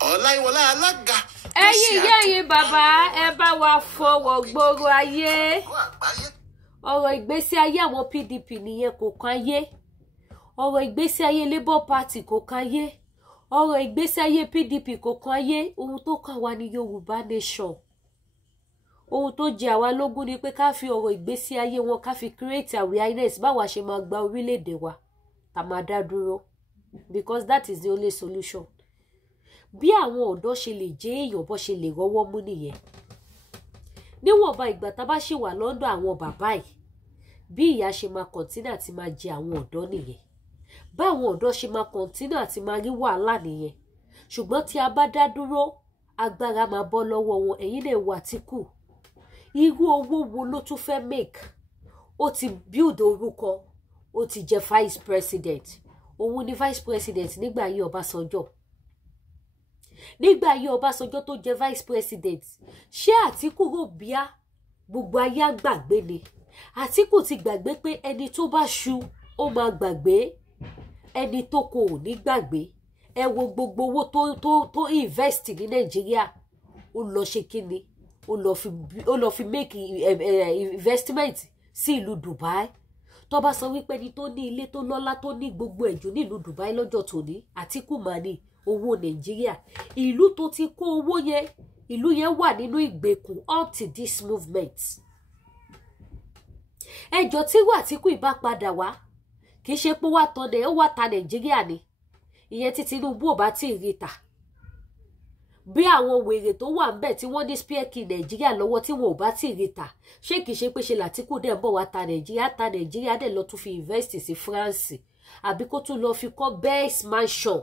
Ọláyíwọlá alága. ẹ̀yin bàbá ẹ bá wa fọwọ́ gbòòrò ayé. Ọ̀rọ̀ ìgbésí ayé àwọn PDP nìyẹn kò kan ayé. Ọ̀rọ̀ ìgbésí ayé Labour Party kò kan ayé. Ọ̀rọ̀ ìgbésí ayé PDP kò kan ayé. Ohun tó kàn wá ní Yorùbá Nation. Ohun tó jẹ àwa lógún ni pé ká fi ọ̀rọ̀ ìgbésí ayé wọn ká fi create awareness báwa ṣe máa gba orílẹ̀-èdè wa tá máa dá dúró, because that is the only solution. Bí àwọn ọ̀dọ́ ṣe lè jẹ́ èèyàn bó ṣe lè rọ́wọ́ mú nìyẹn. Níwọ̀nba ìgbà tá bá ṣì wà lọ́dọ̀ àwọn bàbá yìí, bí ìyà ṣe máa kọ̀ntínà àti máa jẹ àwọn ọ̀dọ́ nìyẹn. Báwọn ọ̀dọ́ ṣe máa kọ̀ntínà àti máa rí wàhálà nìyẹn. Ṣùgbọ́n tí a bá dá dúró, agbára máa bọ́ lọ́wọ́ wọn. Ẹ̀yin lè wà Àtíkù. Irú owó wo ló tún fẹ́ make? Ó ti build orúkọ, ó ti jẹ vice president. Òun ni vice president nígbà ayé Ọbásanjọ́. Nígbà ayé Ọbásanjọ́ tó jẹ vice president, ṣé Àtíkù rò bíá gbogbo ayé àgbàgbé ni? Àtíkù ti gbàgbé pé ẹni tó bá ṣu ó máa gbàgbé, ẹni tó kò ní gbàgbé. Ẹ wo gbogbo owó tó invest ní Nàìjíríà. Ó lọ ṣe kíni? Ó lọ fi make investment sí ìlú Dubai. Tó bá sọ wípé ẹni tó ní ilé tó lọ́lá tó ní gbogbo ẹ̀jú nílùú Dubai lọ́jọ́ tòní, Àtíkù máa ní owó Nàìjíríà. Ìlú tó ti kó owó yẹn, ìlú yẹn wà nínú ìgbèkùn up to this movement. Ẹjọ́ tí Àtíkù ìbá padà wá, kì í ṣe pé wá ó wá ta Nàìjíríà ni. Ìyẹn tí Tinubu ò bá tí ì rí ta. Bí àwọn wèrè tó wà ńbẹ̀ tí wọ́n ní spear key Nàìjíríà lọ́wọ́ tí wọn ò bá tí ì rí ta, ṣé kìí ṣe pé ṣe l'Àtíkù dẹ̀ bọ̀ wá ta Nàìjíríà dẹ̀ lọ tún fi invest sí France, àbí kó tún lọ fi kọ́ best mansion,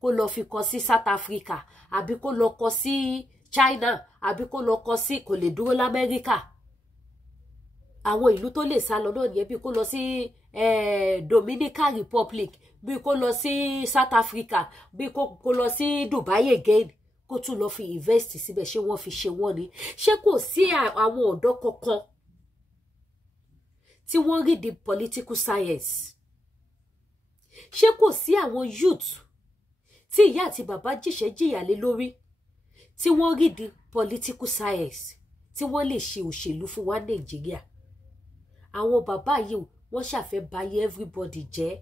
kó lọ fi kọ́ sí South Africa, àbí kó lọ kọ́ sí China, àbí kó lọ kọ́ sí, kò lè dúró l'Amẹ́ríkà. Àwọn ìlú tó lè sá lọ náà nìyẹn, bí kó lọ sí Dominican Republic, bí kó lọ sí South Africa, bí kó lọ sí Dubai again, kó tún lọ fi invest síbẹ̀. Ṣé wọ́n fi ṣe wọ́n ni? Ṣé kò sí àwọn ọ̀dọ́ kankan tí wọ́n rí the political science? Ṣé kò sí àwọn youth tí ìyá àti bàbá jìṣẹ́ jìyà lé lórí tí wọ́n rí the political science tí wọ́n lè ṣe òṣèlú fún wa Nàìjíríà? Àwọn bàbá yìí wọ́n ṣàfẹ́ báyé everybody jẹ́.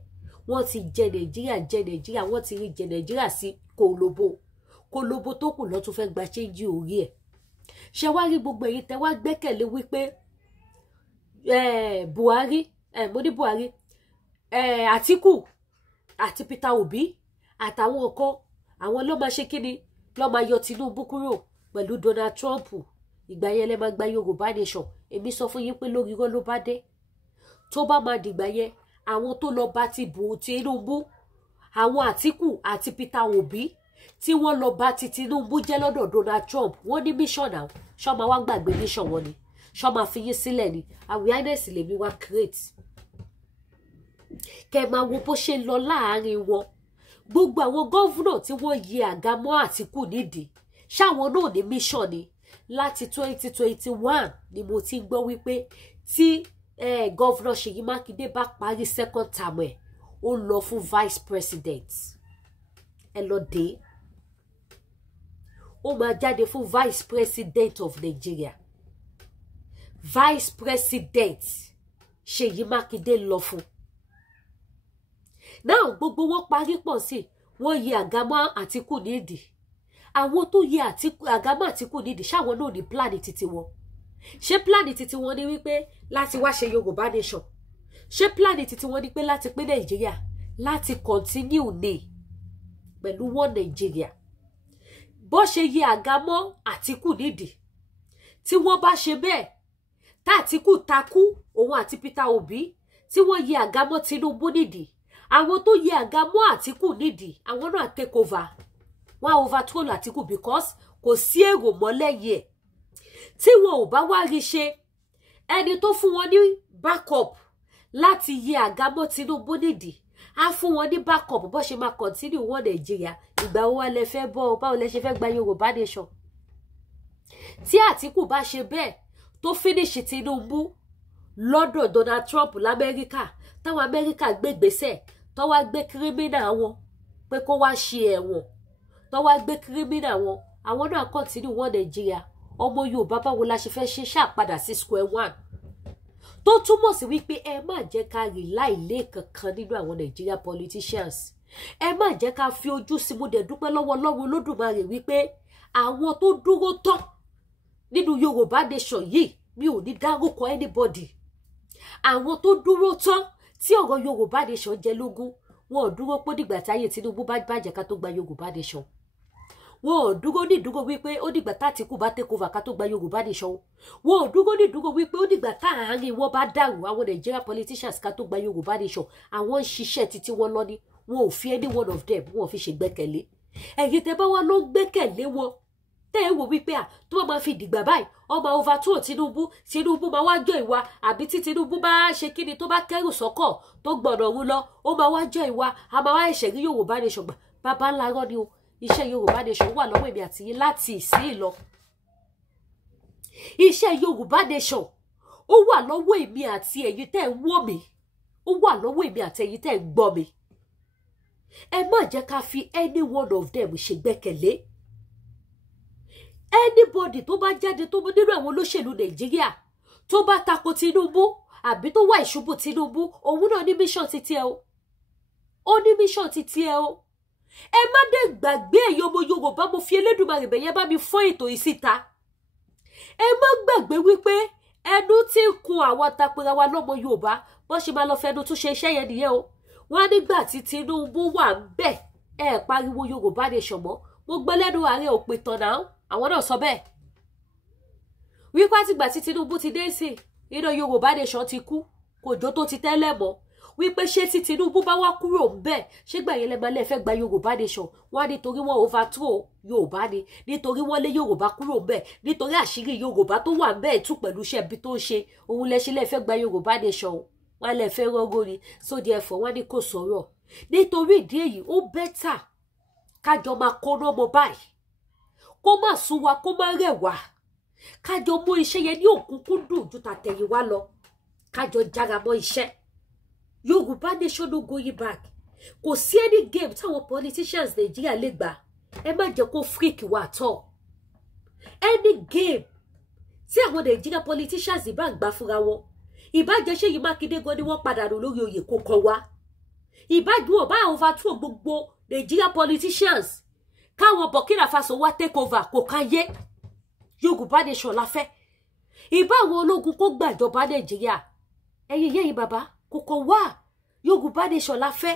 Wọ́n ti jẹ Nàìjíríà, wọ́n ti rí jẹ Nàìjíríà sí kólóbó tó kù lọ́tún fẹ́ gba ṣéńjì orí ẹ̀. Ṣé wá rí gbogbo èyí tẹ́ wá gbẹ́kẹ̀lé wípé Buhari, Àtíkù àti Peter Obi àtàwọn kan, àwọn ló máa ṣe kíni? Ló máa yọ Tinubu kúrò pẹ̀lú Donald Trump. Ìgbà yẹn lẹ máa gba Yorùbá Nation. Èmi sọ fún yín pé lórí irọ́ ló bá dé. Tó bá máa dìgbà yẹn, àwọn tó lọ bá ti bù Tinubu, àwọn Àtíkù àti Peter Obi tí wọ́n lọ bá ti Tinubu jẹ́ lọ́dọ̀ Donald Trump, wọ́n ní mission náà. Ṣọ́ máa wá gbàgbé mission wọn ni? Ṣọ́ máa fi yín sílẹ̀ ni? Awareness lèmi wá create. Kẹ́ máa wo bó ṣe lọ láàárín wọn. Gbogbo àwọn gọ́vùnà tí wọ́n yí àga mọ́ Àtíkù nídìí, ṣáwọn náà ní mission ni? Láti 2021 ni mo ti gbọ́ wípé tí gọ́vùnà Ṣèyí Mákindé bá parí second term ẹ̀, ó lọ fún vice president. Ẹ lọ dé. Ó máa jáde fún vice president of Nigeria. Vice president Ṣèyí Mákindé lọ fún. Now gbogbo wọn parí pọ̀ sí, wọ́n yí àga mọ́ Àtíkù nídìí. Àwọn tó yí àga mọ́ Àtíkù nídìí, ṣáwọn náà ní plan títí wọn? Ṣé plan títí wọn ní wípé láti wá ṣe Yorùbá Nation? Ṣé plan títí wọn ní pé láti pín Nàìjíríà, láti continue ní pẹ̀lú wọn Nàìjíríà? Bó ṣe yí àga mọ́ Àtíkù nídìí, tí wọ́n bá ṣe bẹ́ẹ̀, tá Àtíkù takú òun àti Peter Obi, tí wọ́n yí àga mọ́ Tinubu nídìí, àwọn tó yí àga mọ́ Àtíkù nídìí, àwọn náà take over. Wọ́n overthrow Àtíkù because kò sí èrò mọ́ lẹ́yìn ẹ̀. Tí wọn ò bá wá rí ṣe, ẹni tó fún wọn ní backup láti yí àga mọ́ Tinubu nídìí, á fún wọn ní backup bó ṣe máa continue wọn Nàìjíríà. Ìgbà wo lẹ fẹ́ bọ́? Báwo lẹ ṣe fẹ́ gba Yorùbá Nation? Tí Àtíkù bá ṣe bẹ́ẹ̀ tó finish Tinubu lọ́dọ̀ Donald Trump l'Amẹ́ríkà, táwọn Amẹ́ríkà gbé gbèsè tó wá gbé criminal wọn pé kó wá ṣe ẹ̀wọ̀n, tó wá gbé kírímínà wọn àwọn náà continue wọn Nàìjíríà ọmọ Yorùbá báwo la ṣe fẹ́ ṣe ṣàpadà sí square one tó túmọ̀ sí wípé ẹ má jẹ́ ká rely lé kankan nínú àwọn Nigeria politicians ẹ má jẹ́ ká fi ojú sí mo dẹ̀ dúpẹ́ lọ́wọ́ Ọlọ́run Olódùmarè wípé àwọn tó dúró tán nínú Yorùbá nation yìí mi ò ní dárúkọ anybody àwọn tó dúró tán tí ọ̀rọ̀ Yorùbá nation jẹ lógún wọn ò dúró pé dìgbà táyé Tinubu bá bàjẹ́ ká tó gba Yorùbá nation wọn ò dúró ní ìdúró wípé ó dìgbà tá Àtíkù bá take over ká tó gba Yorùbá nation wọn ò dúró ní ìdúró wípé ó dìgbà tá àárín wọn bá dàrú àwọn Nigeria politicians ká tó gba Yorùbá nation àwọn ń ṣiṣẹ́ títí wọn lọ ní wọn ò fi any one of them wọn ò fi ṣe gbẹ́kẹ̀lé ẹ̀yin tẹ́ bá wá ló gbẹ́kẹ̀lé wọn tẹ́ ẹ wò wípé tó bá máa fi dìgbà báyìí ọmọ overthrow Tinubu máa wá jọ ìwà àbí tí Tinubu bá ṣe kíni tó bá kẹrù sọ́kọ̀ tó gbọ̀nà òun lọ ó máa wá jọ ìwà a máa wá ẹ̀ṣẹ̀ rí Yorùbá nation gbà bàbá ńlá rọ́ ni o iṣẹ́ Yorùbá nation wà lọ́wọ́ èmi àti yín láti ìsín lọ iṣẹ́ Yorùbá nation ó wà lọ́wọ́ èmi àti ẹ̀yin tẹ́ ẹ wò mí ó wà lọ́wọ́ èmi àti ẹ̀yin tẹ́ ẹ gbọ́ mi ẹ má jẹ́ ká fi any one of them ṣe gbẹ́kẹ̀lé anybody tó bá jáde tó nínú àwọn olóṣèlú Nàìjíríà tó bá tako Tinubu àbí tó wá ìṣubú Tinubu òun náà ní mission títí ẹ o ó ní mission títí ẹ o ẹ má dé gbàgbé ẹ̀yin ọmọ Yorùbá mo fi Elédùmarè bẹ̀yẹn bá mi fọ́ ètò yìí síta ẹ má gbàgbé wípé ẹnu tí ń kun àwọn tapera wa lọ́mọ Yorùbá bó ṣe máa lọ fẹnu tún ṣe iṣẹ́ yẹn nìyẹn o wọ́n nígbà tí Tinubu wà ń bẹ̀ ẹ pariwo Yorùbá nation mọ́ mo gbọ́ lẹ́nu ààrẹ òpè tán náà àwọn náà sọ bẹ́ẹ̀ wípé àtìgbà tí Tinubu ti dé sí iná Yorùbá nation ti kú kò jó tó ti tẹ́lẹ̀ mọ́ wípé ṣé tí Tinubu bá wá kúrò ń bẹ̀ ṣé gbà yẹn lẹ́gbàá lẹ́fẹ́ gba Yorùbá nation wọ́n á nítorí wọ́n overthrow Yorùbá ni nítorí wọ́n lé Yorùbá kúrò ń bẹ̀ nítorí àṣírí Yorùbá tó wà ń bẹ̀ tú pẹ̀lú iṣẹ́ ibi tó ń ṣe òun lẹ́ṣẹ̀ lẹ́fẹ́ gba Yorùbá nation wọ́n lẹ́fẹ́ rọ́gọ́ ni so therefore wọ́n ní kò sọ̀rọ̀ nítorí ìdí èyí ó bẹ́tà kájọ máa kóná mọ́ báyìí kó má sún wa kó má rẹ̀ wá kájọ mú iṣẹ́ yẹn ní òkúnkúndùn ju tàtẹ̀yìnwá lọ kájọ jára mọ́ iṣẹ́ Yorùbá nation no going back kò sí any game táwọn politicians Nàìjíríà lè gbà ẹ má jẹ́ kó freak wa tọ̀ any game tí àwọn Nàìjíríà politicians ìbá gbà fúnra wọn ìbájẹ́ Ṣèyí Mákindé gan ni wọ́n padà nù lórí oyè kó kọ wá ìbájú ọba overthrow gbogbo Nàìjíríà politicians káwọn Burkina Faso wá take over kò káyé Yorùbá nation la fẹ́ ìbá àwọn ológun kó gbàjọba Nàìjíríà ẹ̀yin yẹ́yìn bàbá kò kọ wá Yorùbá nation la fẹ́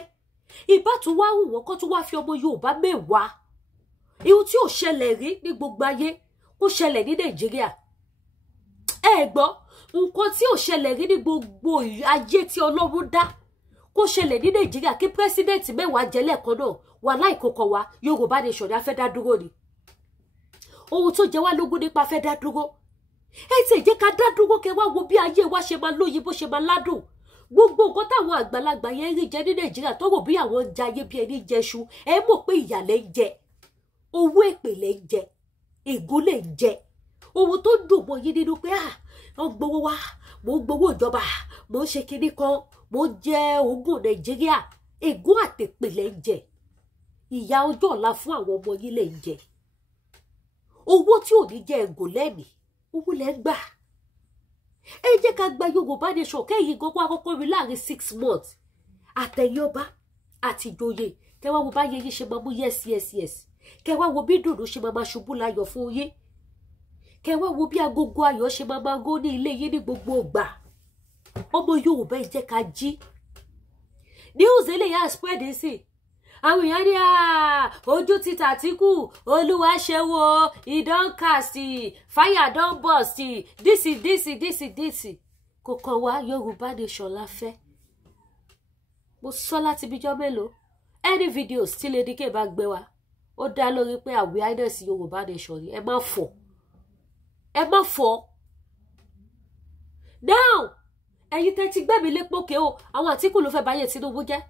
ìbá tún wá hùn wọ́n kó tún wá fi ọmọ Yorùbá mẹ́wàá ihun tí ò ṣẹlẹ̀ rí ní gbogbo ayé kó ṣẹlẹ̀ ní Nàìjíríà ẹ gbọ́ nǹkan tí ò ṣẹlẹ̀ rí ní gbogbo ayé tí Ọlọ́run dá kó ṣẹlẹ̀ ní Nàìjíríà kí pírẹsidẹ́ǹtì mẹ́wàá jẹ́ lẹ́ẹ̀kan náà wà láìkókò wa Yorùbá nation ni a fẹ́ dá dúró ni ohun tó jẹ wá lógún nípa fẹ́ dá dúró ẹ ti jẹ́ ká dá dúró kẹ́ wá wo bí ayé wa ṣe máa lóyin bó ṣe máa ládùn gbogbo nǹkan táwọn àgbàlagbà yẹn rí jẹ ní Nàìjíríà tó rò bí àwọn ń jayé bí ẹni jẹṣu ẹ mọ̀ pé ìyàlẹ̀ ń jẹ owó èpè lẹ̀ ń jẹ ègún lẹ̀ ń jẹ ohun tó dùn mọ́ yín nínú pé wọ́n gbowó wá mò ń gbowó ìjọba mò ń ṣe kinní kan mò ń jẹ ogún Nàìjíríà ègún àtèpè lẹ̀ ń jẹ ìyà ọjọ́ ọ̀la fún àwọn ọmọ yín lẹ̀ ń jẹ owó tí ò ní jẹ ẹ̀gùn lẹ́mìí owó lẹ̀ ń gbà ẹ jẹ́ ká gba Yorùbá nation kẹ́yìn gbogbo àkọ́kọ́ rí láàrin 6 months àtẹ̀yìn ọba àti ìjòyè kẹwàá wo bá yẹ yín ṣe máa mú yes kẹwàá wo bí dùnú ṣe máa ṣubú láyọ̀ fún yín kẹwàá wo bí agogo ayọ̀ ṣe máa gó ní ilé yín ní gbogbo ìgbà ọmọ Yorùbá ẹ jẹ́ ká jí news eléyà spread sí àwọn èèyàn ní ojú ti tàtíkù olúwa ṣe wo ìdánkàsì fire don burst dísì kò kàn wá Yorùbá nation la fẹ́ mo sọ láti bíjọ́ mélòó any videos tí Lady K bá gbé wa ó dá lórí pé awareness Yorùbá nation ni ẹ má fọ́ now ẹ̀yin tẹ́ ti gbẹ̀mí lépòkè o àwọn Àtíkù ló fẹ́ báyé Tinubu jẹ́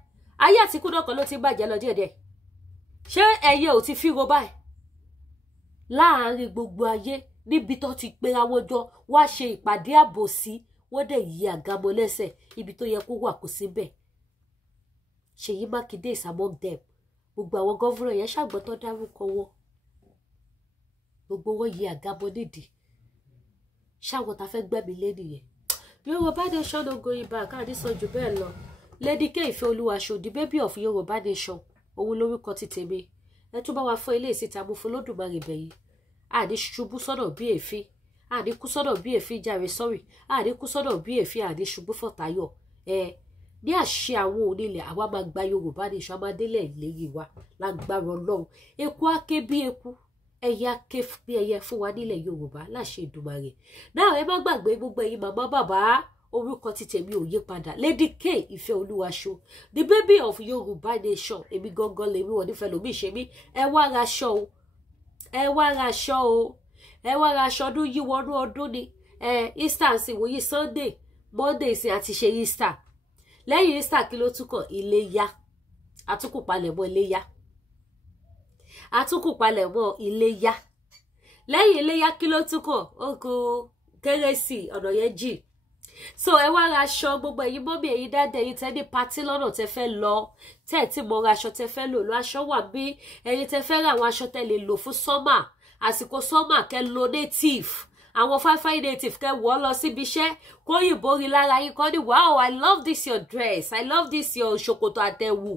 ayé Àtíkù náà kan ló ti bàjẹ́ lọ díẹ̀díẹ̀ ṣé ẹ̀yẹ ò ti fíro báyìí láàárín gbogbo ayé níbi tó ti pera wọn jọ wá ṣe ìpàdé àbòsí wọ́n dẹ̀ yí àgámọ́ lẹ́sẹ̀ ibi tó yẹ kó wà kó síbẹ̀ Ṣèyí Mákindé is among them gbogbo àwọn gọ́vùnà yẹn ṣàgbọ́n tó dárúkọ wọn gbogbo wọn yí àgábọ nídìí ṣáwọn ta fẹ́ gbẹ̀mí lé nìyẹn Yorùbá nation no going back àdìsọ jù bẹ́ẹ̀ lọ Lady K Ìfẹ́olúwaṣọ the baby of Yorùbá nation òun lórúkọ ti tèmi ẹ tún bá wa fọ ilé ìsìta mo fọlọ́dùmarè bẹ̀yìn àdí ṣubú sọ́nà bí èéfín àdí kú sọ́nà bí èéfín jàre sọ́rì àdí kú sọ́nà bí èéfín àdí ṣubú fọ̀tayọ̀ ní àṣẹ àwọn onílẹ̀ àwa máa gba Yorùbá nation amadélẹ̀ ìlérí wa lágbára Ọlọ́run eku áké bí eku ẹyẹ áké bí ẹyẹ fún wa nílẹ̀ Yorùbá láṣẹ Èdùmàrè náà ẹ má gbàgbé gbogbo ẹ̀yin màmá bàbá orúkọ ti tèmi ò yí padà Lady K Ìfẹ́olúwaṣọ the baby of Yorùbá nation èmi gangan lèmi wọ̀ nífẹ̀ẹ́ lómi ṣe mí ẹ wá ra aṣọ o ẹ wá ra aṣọ o ẹ wá ra aṣọ ọdún yí wọnú ọdún ni Easter sì wòye Sunday Monday sì àti ṣe Easter lẹ́yìn Easter kí ló tún kàn Iléyá àtúnkùpalẹ̀mọ́ Iléyá àtúnkùpalẹ̀mọ́ Iléyá lẹ́yìn Iléyá kí ló tún kàn ogun Kérésì ọ̀nà yẹn jì so ẹ wá ra aṣọ gbogbo ẹ̀yin mọ́mí ẹ̀yin dáadé ẹ̀yin tẹ́ ní patí lọ́nà tẹ́ fẹ́ lọ tẹ́ ẹ̀ tí mo ra aṣọ tẹ́ fẹ́ lò lọ aṣọ wà bí ẹ̀yin tẹ́ fẹ́ ra àwọn aṣọ tẹ́ lè lò fún sọ́mà àsìkò sọ́mà kẹ́ lo native àwọn fáfáì native kẹ́ wọ̀ lọ síbi iṣẹ́ kó yìnbó rí lára yín kọ́ ní wow I love this your dress I love this your ṣòkòtò àtẹ̀wù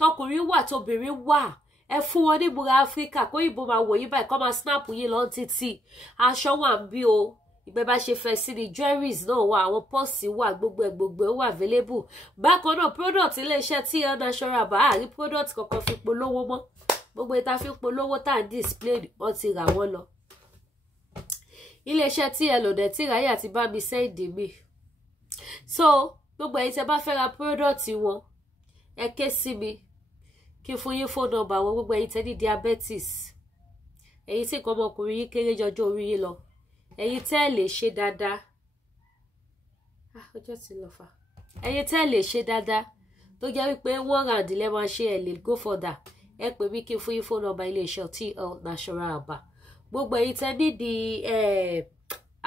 tọkùnrin wà tóbìnrin wà ẹ fún wọn ní ìmúra Áfíríkà kó yìnbó máa wò yín báyìí kọ́ máa snap yín lọ títí aṣọ wà ń bí o ìgbẹ́ bá ṣe fẹ́ sí ni jewelries náà wà àwọn pọ́ọ̀sì wà gbogbo ẹ̀ wà available bákan náà product iléeṣẹ́ tí ẹ natural bá àrí product kankan fi polówó mọ́ gbogbo ìta fi polówó tá à ń display wọ́n ti rà wọ́n lọ iléeṣẹ́ tí ẹ lòdẹ̀ tí ráyè àti bá mi sẹ́ǹdì mi so gbogbo ẹ̀yin tẹ́ bá fẹ́ ra product wọn ẹ ké sí mi kí n fún yín phone number wọn gbogbo ẹ̀yin tẹ́ ní diabetes ẹ̀yin tí nǹkan ọmọkùnrin yín kéré jọjọ́ orí yín lọ ẹ̀yin tẹ́ lè ṣe dáadáa ọjọ́ ti lọ fà ẹ̀yin tẹ́ lè ṣe dáadáa tó jẹ́ wípé wọ́n rà àdìlẹ́ máa ṣe ẹ̀ lè go further ẹ pè mí kí n fún yín phone number iléeṣẹ́ TL Natural Herbal gbogbo ẹ̀yin tẹ́ nídìí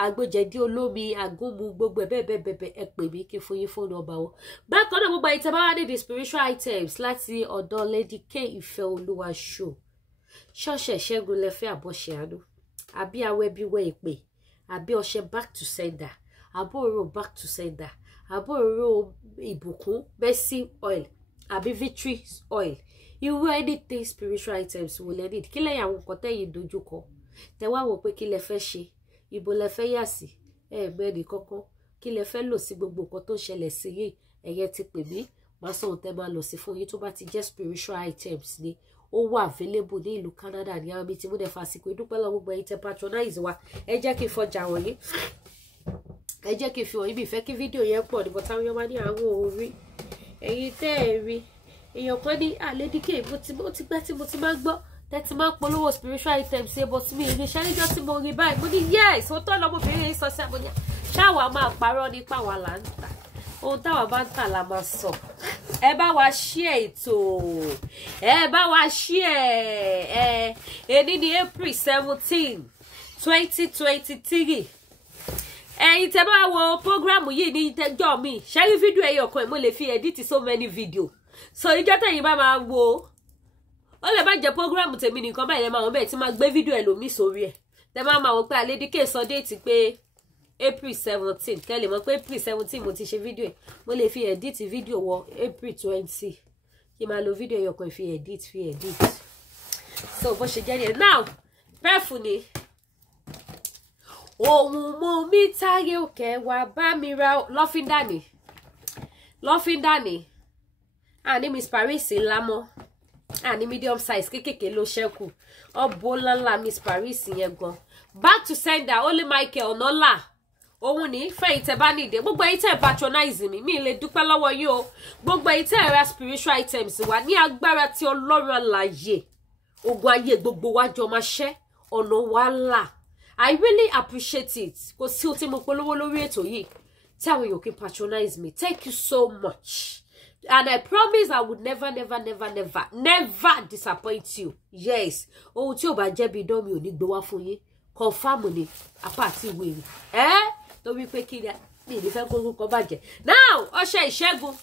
àgbòjẹ̀dí olómi àgúnmu gbogbo ẹ̀ bẹ́ẹ̀ ẹ pè mí kí n fún yín phone number wọn bákan náà gbogbo ẹ̀yin tẹ́ bá wá nídìí spiritual items láti ọ̀dọ̀ Lady K Ìfẹ́olúwaṣọ ṣọ́ọ̀ṣẹ̀ ṣẹ́gun lẹ́fẹ́ àbọ̀ṣẹ̀ àánú àbí awẹ́bíwẹ́ ìpè àbí ọṣẹ back to sender àbí òróró back to sender àbí òróró ìbùkún mercy oil àbí victory oil irú anything spiritual items wò lẹ́ need kí lẹ́yìn àwọn nǹkan tẹ́yìn dojúkọ tẹ́ wá wò pé kí lẹ fẹ́ ṣe ibo lẹ fẹ́ yà sí ẹ̀ẹ́mẹ́ni kankan kí lẹ fẹ́ lò sí gbogbo nǹkan tó ń ṣẹlẹ̀ sí yìí ẹ̀yẹ ti pè mí màá sọ ohun tẹ́ máa lò sí fún yín tó bá ti jẹ́ spiritual items ni ó wà available ní ìlú Canada ní àwọn tí mo dẹ̀ fàsìkò ìdúpẹ́ lọ gbogbo ẹ̀yin tẹ́ patronize wa ẹ jẹ́ kí n fọjà wọ̀nyí ẹ jẹ́ kí n fi wọ̀nyí bí ìfẹ́ kí fídíò yẹn pọ̀ níbo táwọn yẹn wá ní àwọn orí ẹ̀yin tẹ́ ẹ̀ rí èèyàn kan ní Lady K ó ti pẹ́ tí mo ti máa ń gbọ́ tẹ́tí máa ń polówó spiritual items ṣe bọ́ sí mi ìrìnsẹ́ níjọ́ tí mo rí báyìí mo ní yes ó tọ́ lọ́mọbìnrin yìí sọ sí àbọ̀nyá ṣáwa máa parọ́ nípa wa là ń tà ohun táwa bá ń tà la máa sọ ẹ bá wa share ètò ẹ bá wa share èní ní April 17 2023 ẹ̀yin tẹ́ bá wo program yìí ní ìtẹ́jọ́ mi ṣẹ́rí fídíò ẹyọ kan mo lè fi edit so many video so ìjọ́ tẹ̀yin bá máa wo ó lè bá jẹ́ program tèmi nìkan báyìí lè máa wọ́n bẹ́ẹ̀ tí máa gbé fídíò ẹlòmíì sórí ẹ̀ tẹ́ máa wọ́n pé Lady K sọ déètì pé April 17 kẹ́ lè mọ̀ pé April 17 mo ti ṣe fídíò ẹ̀ mo lè fi edit fídíò wọ April 20 kí n máa lo fídíò ẹyọ kan fi edit so bó ṣe jẹ́ nìyẹn now pẹ́ẹ̀fù ni ohun mo mi táyé òkè wá bá mi ra lọ́fíńdà ni àní Miss Paris ńlá mọ́ àní medium size kékèké ló ṣẹ́kù ọ̀bọ ńláńlá Miss Paris yẹn gan back to sender Only Michael Ọ̀nàlà òun ní fẹ́yìn tẹ́ bá nìdé gbogbo ẹ̀yin tẹ́ patronize mi lè dúpẹ́ lọ́wọ́ yín o gbogbo ẹ̀yin tẹ́ ra spiritual items wà ní agbára tí Ọlọ́run alààyè ogun ayé gbogbo wa jọ máa ṣẹ́ ọ̀nà wa là I really appreciate it kò sí ohun tí mo polówó lórí ètò yìí tí àwọn èèyàn kì í patronize me thank you so much and I promise I would never disappoint you yes ohun tí ò bá jẹ́ bí idán mi ò ní gbé wá fún yín confirm ni apá àti ìwé rẹ̀ torí pé kí ni ìfẹ́ kó orúkọ bàjẹ́ now ọṣẹ ìṣẹ́gun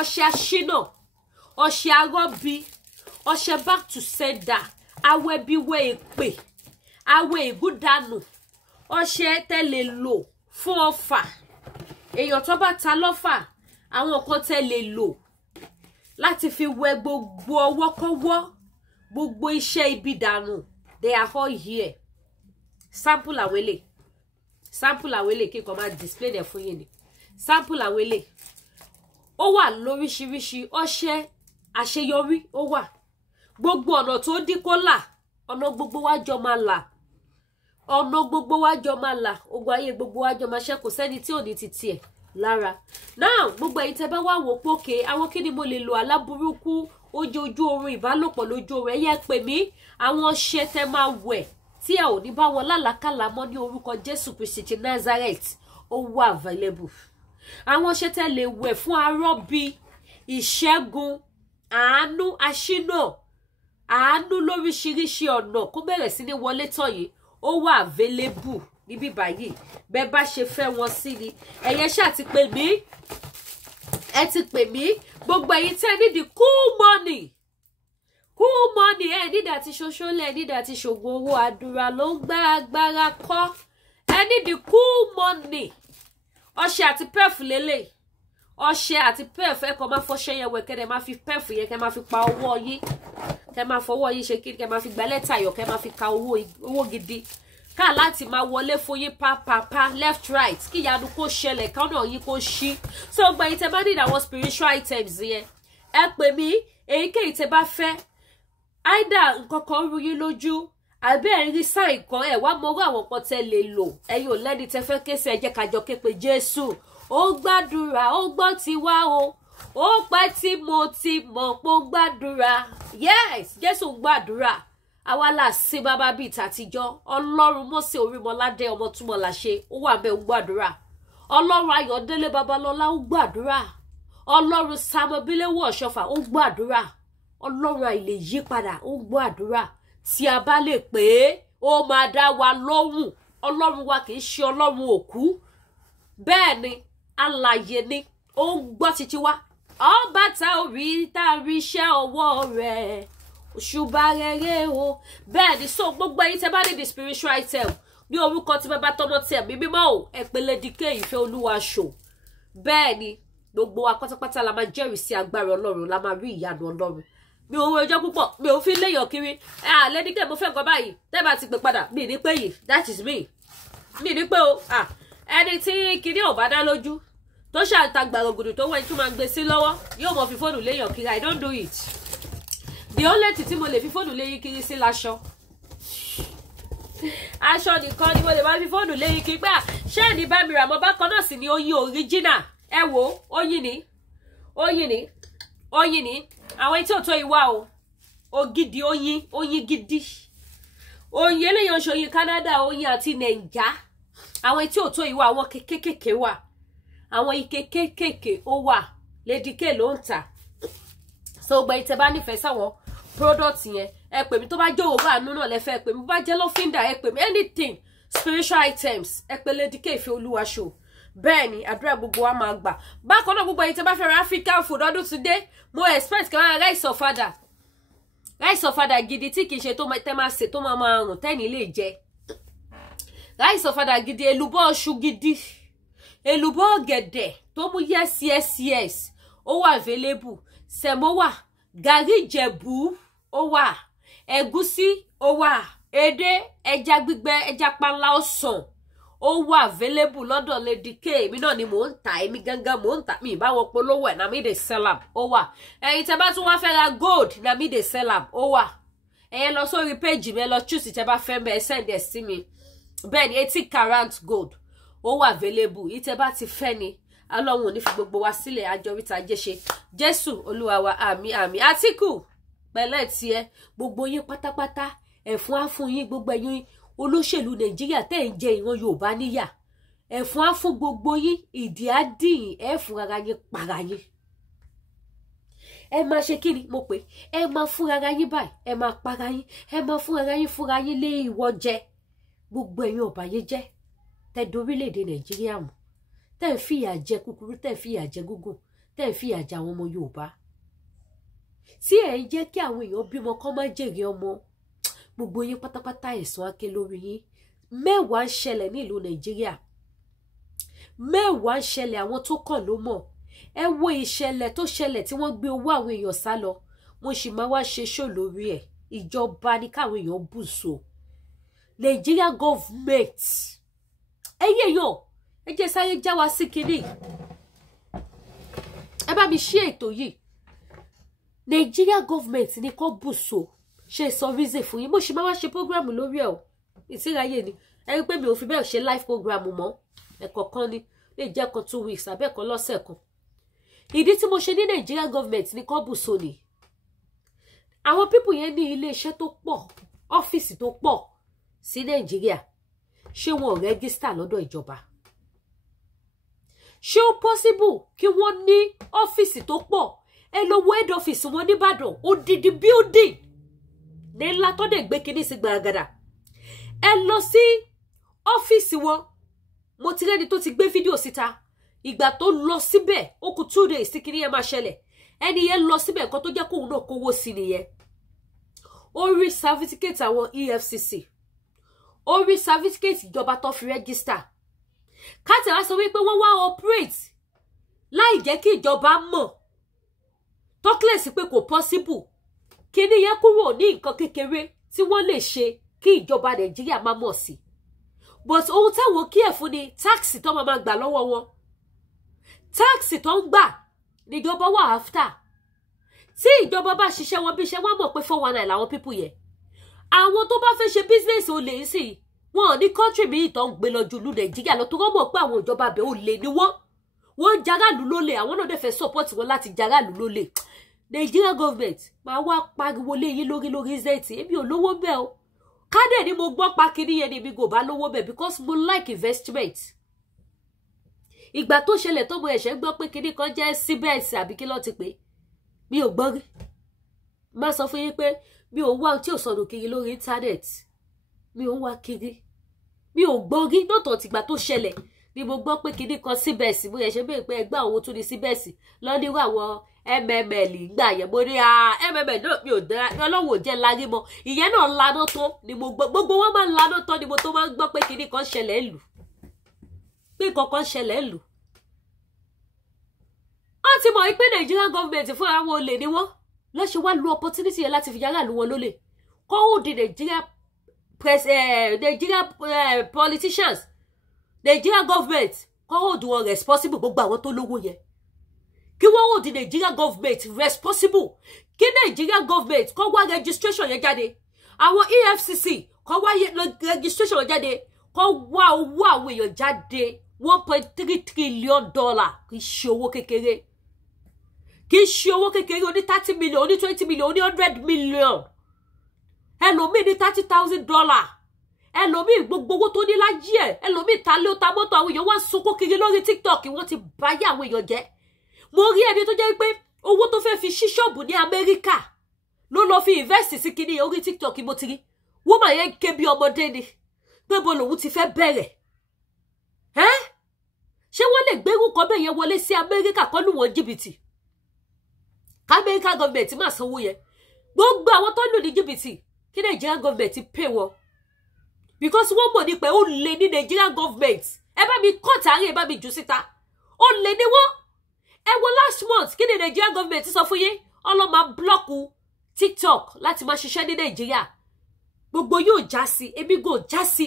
ọṣẹ àṣínà ọṣẹ arọ́bí ọṣẹ back to sender awẹ́bíwẹ́ èpè awẹ́ ìgúdànù ọṣẹ tẹ́ lè lò fún ọfà èèyàn tó bá ta lọ́fà àwọn kan tẹ́ lè lò láti fi wẹ gbogbo ọwọ́kọ́wọ́ gbogbo iṣẹ́ ibi dànù they are all here sample àwẹlẹ kí n kàn máa display dẹ̀ fún yín ni sample àwẹlẹ ó wà lóríṣiríṣi ọṣẹ àṣeyọrí ó wà gbogbo ọ̀nà tó dí kó là ọ̀nà gbogbo wa jọ máa là ọ̀nà gbogbo wa jọ máa là ogun ayé gbogbo wa jọ máa ṣe kò sẹ́ni tí ò ní ti tiẹ̀ lára náà gbogbo ẹ̀yin tẹ́ bá wà wò pókè àwọn kí ni mo lè lo aláburúkú ojú oorun ìbálòpọ̀ lójú oorun ẹ̀yẹ pè mí àwọn ọṣẹ tẹ́ máa wẹ̀ tí ẹ ò ní bá wọn lálàkàlà mọ́ ní orúkọ Jésù Kristi ti Nazareth ó wà available àwọn ọṣẹ tẹ́ lè wẹ̀ fún arọ́bí ìṣẹ́gun àánú aṣínà àánú lóríṣiríṣi ọ̀nà kó bẹ̀rẹ̀ sí ní wọlé tọ̀ yìí ó wà available níbí báyìí bẹ́ẹ̀ bá ṣe fẹ́ wọn sí ni ẹ̀yẹ ṣáà ti pè mí ẹ ti pè mí gbogbo ẹ̀yin tẹ́ nídìí cool money ẹ nídìí àti ṣoṣólẹ̀ ẹ nídìí àti ṣògùn owó àdúrà ló ń gbá agbára kọ́ ẹ nídìí cool money ọṣẹ àti pef lélẹ̀ ọṣẹ àti pef ẹ kàn máa fọṣẹ yẹn wẹ̀ kẹ́dẹ̀ máa fi pef yẹn kẹ́ máa fi pa ọwọ́ yín kẹ́ máa fọwọ́ yín ṣe kí kẹ́ máa fi gba lẹ́tà yọ̀ kẹ́ máa fi ka owó gidi ká láti máa wọlé fún yín pa left right kí ìyanu kó ṣẹlẹ̀ kọ́nà yín kó ṣí so gba yín tẹ́ bá ní àwọn spiritual items yẹn ẹ pè mí èyíkéyìí tẹ́ bá fẹ́ either nǹkan kan rú yín lójú àbí ẹ̀ rí sáì kan ẹ̀ wá mọ́rọ́ àwọn kan tẹ́ lè lò ẹ̀yin ò lẹ́ni tẹ́ fẹ́ ké sí ẹ jẹ́ ká jọ ké pe Jésù ó gbàdúrà ó gbọ́ tiwa o ó pẹ́ tí mo ti mọ̀ pé ó gbàdúrà yes Jésù gbàdúrà àwa là sí bàbá bíi tàtijọ́ Ọlọ́run Mósè Orímọládé Ọmọtúmọ̀láṣe ó wà bẹ́ẹ̀ ó gbàdúrà Ọlọ́run Ayọ̀délé Babalọ́lá ó gbàdúrà Ọlọ́run Samuel Bíléwò Ọ̀ṣọ́fà ó gbàdúrà Ọlọ́run àìlè yípadà ó gbàdúrà tí a bá lè pè é ó máa dá wa lóhùn Ọlọ́run wa kì í ṣe Ọlọ́run òkú bẹ́ẹ̀ ni alààyè ni ó ń gbọ́ títí wa ọba tá ò rí tá a rí iṣẹ́ ọwọ́ rẹ̀ òṣùbà rere o bẹ́ẹ̀ ni so gbogbo ẹ̀yin tẹ́ bá ní the spiritual item ní orúkọ tí bàbá tọmọ tí ẹ̀mí mímọ́ ò ẹ pè Lady K Ìfẹ́ Olúwa show bẹ́ẹ̀ ni gbogbo wa pátápátá la máa jẹ́rìí sí agbára Ọlọ́run la máa rí ìyanu Ọlọ́run mi ò ọjọ́ púpọ̀ mi ò fi léyàn kiri Lady K mo fẹ́ nǹkan báyìí tẹ́ bá ti pè padà mi ní pé yìí that is me mi ní pé o ẹni tí kinní ò bá dá lójú tó ṣàtàgbà rògùdù tó wẹ́n tó máa gbé sí lọ́wọ́ yóò mọ̀ fi fóònù léyàn kiri I don't do it the only thing tí mo lè fi fóònù léyìn kiri sí láṣọ aṣọ nìkan ni mo lè máa fi fóònù léyìn kiri gbà ṣé ní bá mi rà mọ́ bákan náà sì ni oyin original ẹ wo oyin ni àwọn tí ò tó ìwà o ògidì oyin gidi oyin eléyàn ṣe oyin Canada oyin àti Naija àwọn tí ò tó ìwà àwọn kékèké wà àwọn ike kékèké ó wà Lady K ló ń tà so gba ìtẹ́ bá nífẹ̀ẹ́ sáwọn product yẹn ẹ pè mí tó bá jẹ́ òwúrọ̀ àánú náà lẹ́fẹ̀ẹ́ ẹ pè mí bó bá jẹ́ lọ́fíńdà ẹ pè mí anything spiritual items ẹ pè Lady K Ìfẹ́ Olúwa show bẹ́ẹ̀ ni àdúrà gbogbo wa máa gbà bákan náà gbogbo ẹ̀yin tẹ́ bá fẹ́ ra African food ọdún ti dé mo expect kí wọ́n ra rice ọ̀fadà gidi tí kì í ṣe tó tẹ́ máa ṣe tó máa rùn tẹ́ni lè jẹ rice ọ̀fadà gidi èlùbọ́ ọ̀ṣù gidi èlùbọ́ ọ̀gẹ̀dẹ̀ tó mú yes ó wà available sẹ̀mó wà gàrí ìjẹ̀bú ó wà ẹ̀gúsí ó wà edé ẹja gbígbẹ ẹja panla ọsàn ó wà available lọ́dọ̀ Lady K èmi náà ni mò ń tà èmi gangan mò ń tà mí ìbáwọn polówó ẹ̀ na mi dey sell am ó wà ẹ̀yin tẹ́ bá tún wá fẹ́ ra gold na mi dey sell am ó wà ẹ̀yin lọ sórí page mi ẹ lọ choose tẹ́ bá fẹ́ mẹ́ ẹ send ẹ̀ sí mi bẹ́ẹ̀ ni 80 carat gold ó wà available yìí tẹ́ bá ti fẹ́ ni Ọlọ́run ò ní fi gbogbo wa sílẹ̀ àjọríta jẹ́ṣe Jésù Olúwa wa àmín Àtíkù pẹ̀lẹ́ tiẹ̀ gbogbo yín pátápátá ẹ̀fún á fún yín gbogbo ẹ̀yin olóṣèlú Nàìjíríà tẹ́ ń jẹ ìran Yorùbá níyà ẹ̀fún á fún gbogbo yín ìdí á dìyìn ẹ fún ara yín para yín ẹ máa ṣe kí ni mo pè ẹ máa fún ara yín báyìí ẹ máa para yín ẹ máa fún ara yín fúnra yín lé ìwọ jẹ gbogbo ẹ̀yin ọba yín jẹ́ tẹ́ dorílẹ̀-èdè Nàìjíríà mú tẹ́ ń fìyà jẹ kúkúrú tẹ́ ń fìyà jẹ gúngùn tẹ́ ń fìyà jẹ àwọn ọmọ Yorùbá tí ẹ̀ ń jẹ́ kí àwọn èèyàn bímọ kán má jèrè ọmọ gbogbo yín pátápátá ẹ̀san ake lórí yín. Mẹ́wàá ń ṣẹlẹ̀ ní ìlú Nàìjíríà, mẹ́wàá ń ṣẹlẹ̀, àwọn tó kàn ló mọ̀. Ẹ wo ìṣẹ̀lẹ̀ tó ṣẹlẹ̀ tí wọ́n gbé owó àwọn èèyàn sá lọ. Mo sì máa wá ṣe ṣó lórí ẹ̀. Ìjọba ní káwọn èèyàn bù so. Nigeria government, ẹyẹ yàn, ẹ jẹ́ sáré já wa sí kinní. Ẹ bá mi ṣí ètò yìí. Nigeria government ní kó bù so. Ṣe sọ reason fún yín. Mo sì máa wá ṣe program lórí ẹ̀ o. Ìsíráyè ni. Ẹ rí pé mi ò fi bẹ́ẹ̀ ṣe live program mọ́. Ẹ̀kọ̀ọ̀kan ni. Lè jẹ́ kan 2 weeks àbẹ́ẹ̀kan lọ́sẹ̀ kan. Ìdí tí mo ṣe ní Nigeria government ní kó bù so ni. Àwọn people yẹn ní ilé iṣẹ́ tó pọ̀, ọ́fíìsì tó pọ̀ sí Nàìjíríà. Ṣé wọn ò rẹ́gísítà lọ́dọ̀ ìjọba? Ṣé ó possible kí wọ́n ní ọ́fíìsì tó pọ̀? Ẹ lọ wo head office wọn ní Ìbàdàn, odidi building ní ńlá tó dẹ̀ gbé kinní sí gbàgàdà. Ẹ lọ sí ọ́fíìsì wọn. Mo ti rẹ́ni tó ti gbé fídíò síta. Ìgbà tó lọ síbẹ̀, ó kù 2 days tí kinní yẹn máa ṣẹlẹ̀. Ẹni yẹn lọ síbẹ̀ nǹkan tó jẹ́ kóun náà kówó sí nìyẹn. Ó rí certificate àwọn EFCC. Ó rí certificate ìjọba tó fi register. Káàtì wá sọ wípé wọ́n wá operate láì jẹ́ kí ìjọba mọ̀. Tọ́kílẹ̀ sí pé kò possible. Kíní yẹn kúrò ní nǹkan kékeré tí wọ́n lè ṣe kí ìjọba Nàìjíríà má mọ̀ sí. But ohun táwọn kí ẹ̀ fún ni táàkì tó máa gbà lọ́wọ́ wọn. Táàkì tó ń gbà níjọba wà after. Tí ìjọba bá ṣiṣẹ́ wọn bí iṣẹ́ wọn mọ̀ pé 419 làwọn people yẹn. Àwọn tó bá fẹ́ ṣe business ò lè sí. Wọn ò ní country míì tó ń gbé lọ jù lú Nàìjíríà lọ tó wọ́n mọ̀ pé àwọn ìjọba bẹ̀ ò lè ní wọ́n. Wọ́n ń jarálù lólè, àwọn náà dẹ̀ fẹ́ support wọn láti jarálù lólè. Nigeria government máa wá pariwo lé yín lórí zẹ́ẹ̀tì. Èmi ò lówó bẹ́ẹ̀ o. Kádẹ̀ ni mo gbọ́ pa kinní yẹn ni mi kò bá lówó bẹ́ẹ̀ because mo like investment. Ìgbà tó ṣẹlẹ̀ tó mo ẹ̀ṣẹ̀ gbọ́ pé kinní kan jẹ́ CBS àbí kí ló ti pè. Mi ò gbọ́ rí. Má sọ fún yín pé mi ò wá tí ò sọnù kiri lórí internet. Mi ò wá kiri. Mi ò gbọ́ rí lọ́tọ̀ tìgbà tó ṣẹlẹ̀ ni mo gbọ́ pé kinní kan CBS mo ẹ̀ṣẹ̀ bẹ́ẹ̀ pé ẹgbẹ́ àwọn tó ní CBS lọ́nírú àwọn MML gbà yẹn mo ní MML náà mi ò dá Ọlọ́run ò jẹ́ lárí mọ́. Ìyẹn náà lanà tán ni mo gbọ́. Gbogbo wọn máa ń lanà tán ni mo tó máa ń gbọ́ pé kinní kan ṣẹlẹ̀ ń lù. Pé kankan ṣẹlẹ̀ ń lù. Wọ́n ti mọ̀ pé Nigeria government fún àwọn olè ni wọ́n. Lọ́ṣẹ̀ wá lu opportunity yẹn láti fi yára lu wọn lólè. Kọ́ ó di Nigeria politicians, Nigeria government, kọ́ ó di wọn responsible gbogbo àwọn tó lówó yẹn. Kí wọ́n ó di Nigeria government responsible. Kí Nigeria government kọ́ wá registration yẹn jáde. Àwọn EFCC kọ́ wá registration yẹn jáde. Kọ́ wá owó àwọn èèyàn jáde. $1.3 trillion. Kì í ṣe owó kékeré. Kì í ṣe owó kékeré. Ó ní 30 million, ó ní 20 million, ó ní 100 million. Ẹlòmíì ní $30,000. Ẹlòmíì gbogbo owó tó ní lájí ẹ̀. Ẹlòmíì ta lé ó ta mọ́tò àwọn èèyàn wá sunkún kiri lórí TikTok. Wọ́n ti báyé àwọn èèyàn jẹ́. Mo rí ẹni tó jẹ́ pé owó tó fẹ́ fi ṣí ṣọ́ọ̀bù ní Amẹ́ríkà ló lọ fi invest sí kíní orí TikTok mo ti rí. Woman yẹn ké bí ọmọdé ni. Pé bo lòun ti fẹ́ bẹ̀rẹ̀. Ṣé wọ́n lè gbérù kan bẹ́ẹ̀ yẹn wọlé sí Amẹ́ríkà kọ́ lù wọ́n jìbìtì? Amẹ́ríkà gọ́ọ̀mẹ̀ntì máa sanwó yẹn. Gbogbo àwọn tó lù ní jìbìtì kí Nigeria government pay wọn. Because wọ́n mọ̀ ní pé ó lè ní Nigeria government. Ẹ bá mi kọ́ tààrí ẹ bá mi jù síta. Ó lè ní wọ́n. Ẹ wo last month kí ni Nigeria government sọ fún yín? Ọlọ́mà blọ́ọ̀kù TikTok láti máa ṣiṣẹ́ ní Nigeria. Gbogbo yóò já sí, ebi gò já sí.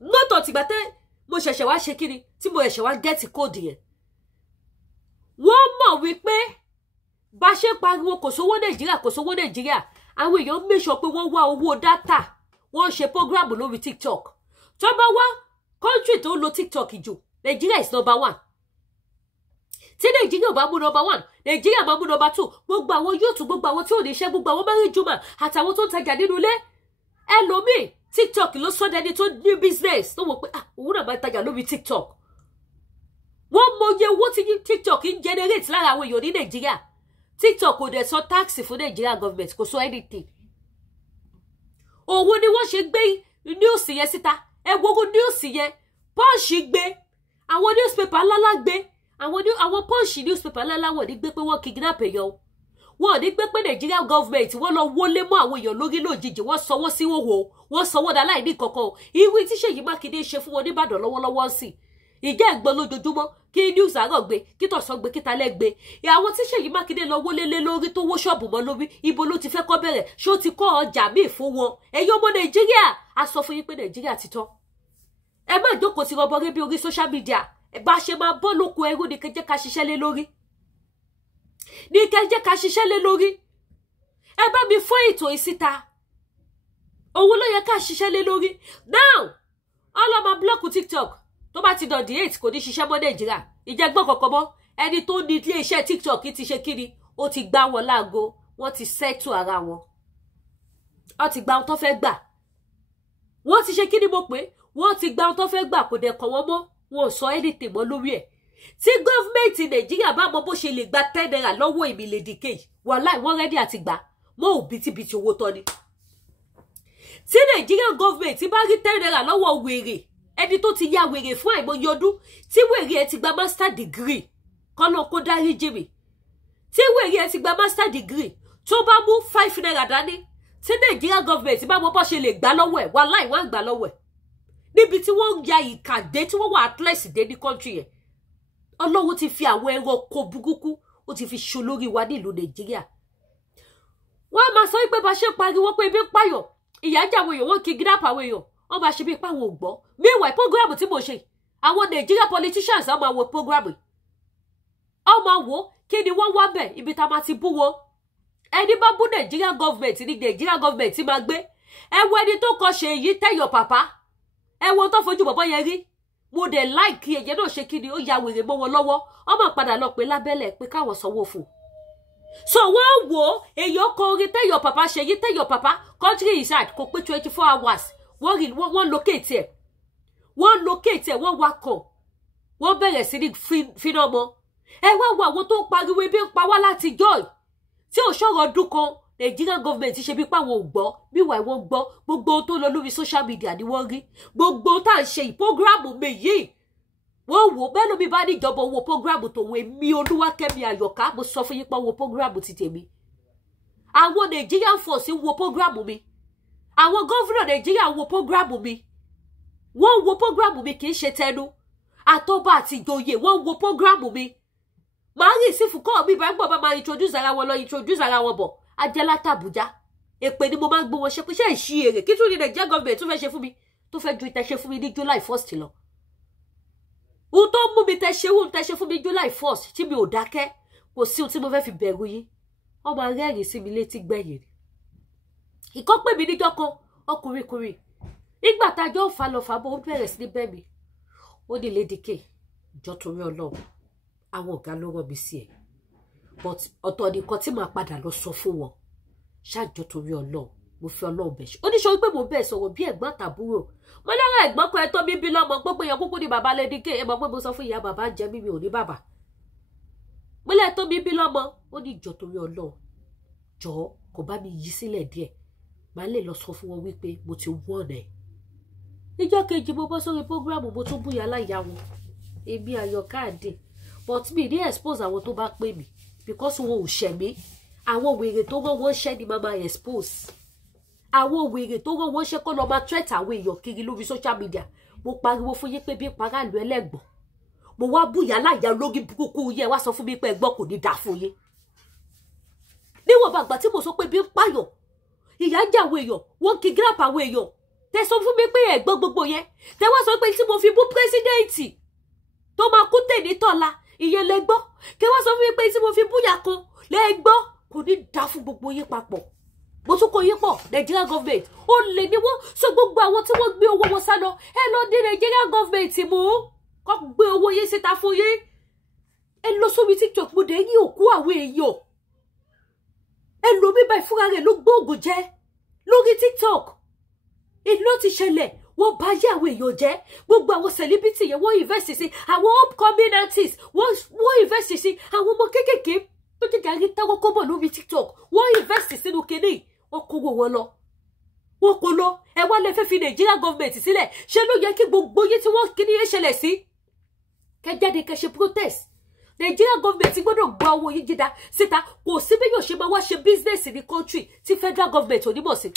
Lọ́tọ̀ tìgbà tẹ́ mo ṣẹ̀ṣẹ̀ wá ṣe kíni tí mo ṣẹ̀ṣẹ̀ wá gẹ́ẹ̀tì kóòdù yẹn. Wọ́n mọ̀ wípé bá ṣe pariwo kò sówó Nàìjíríà kò sówó Nàìjíríà àwọn èèyàn make sure pé wọ́n wá owó dátà wọ́n ṣe program lórí TikTok. Tó bá wá country tó lo TikTok jù Nigeria is number 1. Tí Nigeria bá mú number 1 Nigeria máa mú number 2. Gbogbo àwọn YouTube gbogbo àwọn tí ò ní iṣẹ́ gbogbo àwọn mẹ́rin jùmọ̀ àtàwọn tó ń tajà nínú ilé ẹlòmíì TikTok ló sọ dẹni tó ní business tó wò pé òun náà máa tajà lórí TikTok. Wọ́n mọye owó tí TikTok ń generate lára àwọn èèyàn ní Nigeria. TikTok kò dẹ̀ sọ tax fún Nigeria government kò sọ anything. Òun ni wọ́n ṣe gbé news yẹn síta. Ẹ gbogbo news yẹn Punch gbé àwọn newspaper ńláńlá gbé àwọn Punch newspaper ńláńlá wọ́n ní gbé pé wọ́n kidnap èèyàn. wọn ò ní pé Nigeria government wọ́n lọ wọlé mọ́ àwọn èèyàn lórí lójijì wọ́n sanwó sí wòwò wọ́n sanwó dá láì ní kankan ìwé tí Ṣèyí Mákindé ṣe fún wọn nìbàdàn lọ́wọ́lọ́wọ́ sí ìjẹ́ ẹ̀gbọ́n lójoojúmọ́ kí news àárọ̀ gbé kí tọ̀sán gbé kí talẹ́ gbé àwọn tí Ṣèyí Mákindé lọ wọlé lé lórí tó wó ṣọ́ọ̀bù mọ́ lórí ibo ló ti fẹ́ kọ́ bẹ̀rẹ̀ ṣé ó ti kọ́ ọjà míì fún wọn ẹ̀yin ọmọ Nàìjíríà a sọ fún yín pé Nàìjíríà ti tán ẹ má jókòó ti rọbọ rébí orí social media bá ṣe máa bọ́ lóko ẹrú ní kẹjẹ́ ká ṣiṣẹ́ lé lórí ní kẹjẹ́ ká ṣiṣẹ́ lé lórí ẹ bá mi fọ́ ètò ìsíta òun ló yẹ ká ṣiṣẹ́ lé lórí now ọlọ́mọ blọ́ọ̀kù TikTok tó bá ti dọ̀dí 8 kò ní ṣiṣẹ́ mọ́ Nàìjíríà ìjẹ́gbọ́n kọ̀ọ̀kan mọ́ ẹni tó ní ilé iṣẹ́ TikTok ti ṣe kíni ó ti gbá wọn láago wọ́n ti sẹ́tù ara wọn ó ti gba ohun tó fẹ́ gbà wọ́n ti ṣe kíni mo pé wọ́n ti gba ohun tó fẹ́ gbà kò dẹ̀ kàn wọ́n mọ́ wọn ò sọ anything mọ́ lórí ẹ̀ tí gọ́ọ̀mẹ̀ntì Nàìjíríà bá mọ bó ṣe lè gba 10 naira lọ́wọ́ èmi Lady K wàláì wọ́n rẹ́dí àti gbà mọ́ òbítíbitì owó tọ́ ni tí Nàìjíríà gọ́ọ̀mẹ̀ntì bá rí 10 naira lọ́wọ́ wèrè ẹni tó ti ya wèrè fún àìmọye ọdún tí wèrè ẹ ti gba master degree kọ́nà kó dárí jìmì tí wèrè ẹ ti gba master degree tó bá mú 5 naira dání tí Nàìjíríà gọ́ọ̀mẹ̀ntì bá mọ bó ṣe lè gbà lọ́wọ́ ẹ̀ wàláì wọ́n gbà lọ́wọ́ ẹ̀ níbi tí wọ́n ya ìkàdé tí wọ́n wà atlas dé ní country yẹn Ọlọ́run ti fi àwọn ẹranko burúkú ó ti fi ṣolórí wa nílùú Nàìjíríà wọ́n máa sọ pé bá ṣe pariwo pé ibi ń pààyàn ìyà jẹ àwọn èèyàn wọ́n kidnap àwọn èèyàn wọ́n máa ṣe bí ipá wọn ò gbọ́ meanwhile program tí mo ṣe àwọn Nigeria politicians á máa wo program á máa wò kí ni wọ́n wá bẹ̀ ibi tá máa ti bú wọn ẹni bá bú Nigeria government ní Nigeria government máa gbé ẹ wo ẹni tó kọ ṣe èyí tẹ̀yọ̀ pàpá ẹ wo tó fojú bọ̀bọ̀ yẹn rí mo dẹ̀ láìkí ẹ̀jẹ̀ náà ṣe kí ni ó ya wèrè mọ́ wọn lọ́wọ́ ọmọ padà lọ pé lábẹ́lẹ̀ pé káwọn sanwó fún so wọ́n wò èèyàn kọ orin tẹ̀yọ̀ pàpá ṣe èyí tẹ̀yọ̀ pàpá country inside kò pé 24 hours wọ́n locate ẹ̀ wọ́n wakọ̀ wọ́n bẹ̀rẹ̀ sí ní fínà mọ́ ẹ wá wo àwọn tó ń pariwo ebi ń pa wá láti joy tí ò ṣọ̀rọ̀ ọdún kan Nigerian government ṣe bí páwọn ò gbọ́ bíwà wọ́n gbọ́ gbogbo tó lọ lórí social media ni wọ́n rí gbogbo tá à ń ṣe ìpógrámù mi yìí wọ́n wò bẹ́ẹ̀ lómi bá níjọba owó prógrámù tòun èmi Olúwakẹ́mi Àyọ̀ká mo sọ fún yín pé owó prógrámù ti tèmi àwọn Nigerian force ń wo prógrámù mi àwọn gọ́fúnà Nàìjíríà wo prógrámù mi wọ́n wo prógrámù mi kì í ṣe tẹnu àtọ́bà àti ìjòyè wọ́n wo prógrámù mi màá rí sí fúkọ́ mi bá gbọ́ bá máa introduce ara wọn lọ introduce ara wọn bọ̀ ajẹ́látà Àbújá èpè ni mo máa ń gbọ́ wọn ṣe pé ṣe ìṣí èrè kí tún ní Nàìjíríà gọ́ọ̀mẹ̀ntì tó fẹ́ ṣe fún mi tó fẹ́ ju ìtẹ̀ṣe fún mi ní July 1st lọ ohun tó mú mi tẹ̀ṣe fún mi July 1st tí mi ò dákẹ́ kò sí ohun tí mo fẹ́ fi bẹ̀rù yín wọ́n máa rẹ́rìn sí mi létí gbẹ̀yìn ìkọ́ pè mí níjọ́ kan ọkùnrin nígbà tájọ́ fà lọ fà bọ́ ó bẹ̀rẹ̀ sí ní bẹ́ mi ó ní Lady K ìjọ torí Ọlọ́run àwọn ọ̀gá ló rọ̀ mí sí ẹ̀ but ọ̀tọ̀ nìkan tí màá padà lọ sọ fún wọn ṣáàjọ torí Ọlọ́run mo fi Ọlọ́run bẹ̀ ṣe ó ní sọ wípé mo bẹ́ẹ̀ sọ̀rọ̀ bí ẹ̀gbọ́n tàbúrò mo lọ́rọ̀ ẹ̀gbọ́n kan ẹ tó bíbí lọ́mọ gbogbo èèyàn kúkú ní bàbá Lady K ẹ mọ̀ pé mo sọ fún ìyá bàbá jẹ́ mímí ò ní bàbá mo lẹ́ tó bíbí lọ́mọ ó ní ìjọ torí Ọlọ́run jọ̀ọ́ kò bá mi yí sílẹ̀ díẹ̀ màá lè lọ sọ fún wọn wípé mo ti wọ́n ẹ̀ níjọ́ kejì mo bọ́ sórí program mo tún búya láyà wọn èmi Àyọ̀ká àdè but mi ní expose àwọn tó bá pè mí because wọn ò ṣẹ̀ mí àwọn wèrè tó rán wọn ṣẹ́ ni màmá expose àwọn wèrè tó rán wọn ṣẹ́ kọ́ lọ́ máa threat àwọn èèyàn kiri lórí social media mo pariwo fún yín pé bí paráàlú ẹlẹ́gbọ̀n mo wá búya láyà lórí burúkú yẹ wá sọ fún mi pé ẹgbọ́n kò ní dá fún yín níwọ̀n bàgbà tí mo sọ pé bí ń pààyàn ìyà ń jẹ àwọn èèyàn wọ́n kidnap àwọn èèyàn tẹ sọ fún mi pé ẹ̀gbọ́n gbogbo yẹn tẹ wá sọ pé tí mo fi bú pírẹsidẹ́ǹtì tó máa kú tèmi tọ́la ìyẹn lẹ gbọ́ kẹ wá sọ fún mi pé tí mo fi búyà kan lẹ gbọ́ kò ní dá fún gbogbo yín papọ̀ mo tún kó yín pọ̀ Nigeria government ó lè ní wọ́n sọ gbogbo àwọn tí wọ́n gbé owó wọn sá lọ ẹ lọ dé Nigeria government mú kọ́ gbé owó yín síta fún yín ẹ lọ sórí TikTok mo dé ní òkú àwọn èèyàn ẹ lò mí báyìí fúnra rẹ̀ ló gbóògùn jẹ lórí TikTok ìlú ti ṣẹlẹ̀ wọ́n bá yé àwọn èèyàn jẹ́ gbogbo àwọn celebrity yẹn wọ́n invest sí àwọn upcoming artists wọ́n invest sí àwọn ọmọ kéékèèké tó ti gàrí táwọn kọ́bọ̀ lórí TikTok wọ́n invest sínú kinní wọ́n kówó wọn lọ wọ́n kó lọ ẹ wá lè fẹ́ fi Nigeria government sílẹ̀ ṣé ló yẹ kí gbogbo yé tí wọ́n kinní yẹn ṣẹlẹ̀ sí kẹ́ jáde kẹ́ ṣe protest Nigeria government gbọ́dọ̀ gba owó yín jídá síta kò sí bí yóò ṣe máa wá ṣe business ní country tí federal government ò ní mọ̀ sí.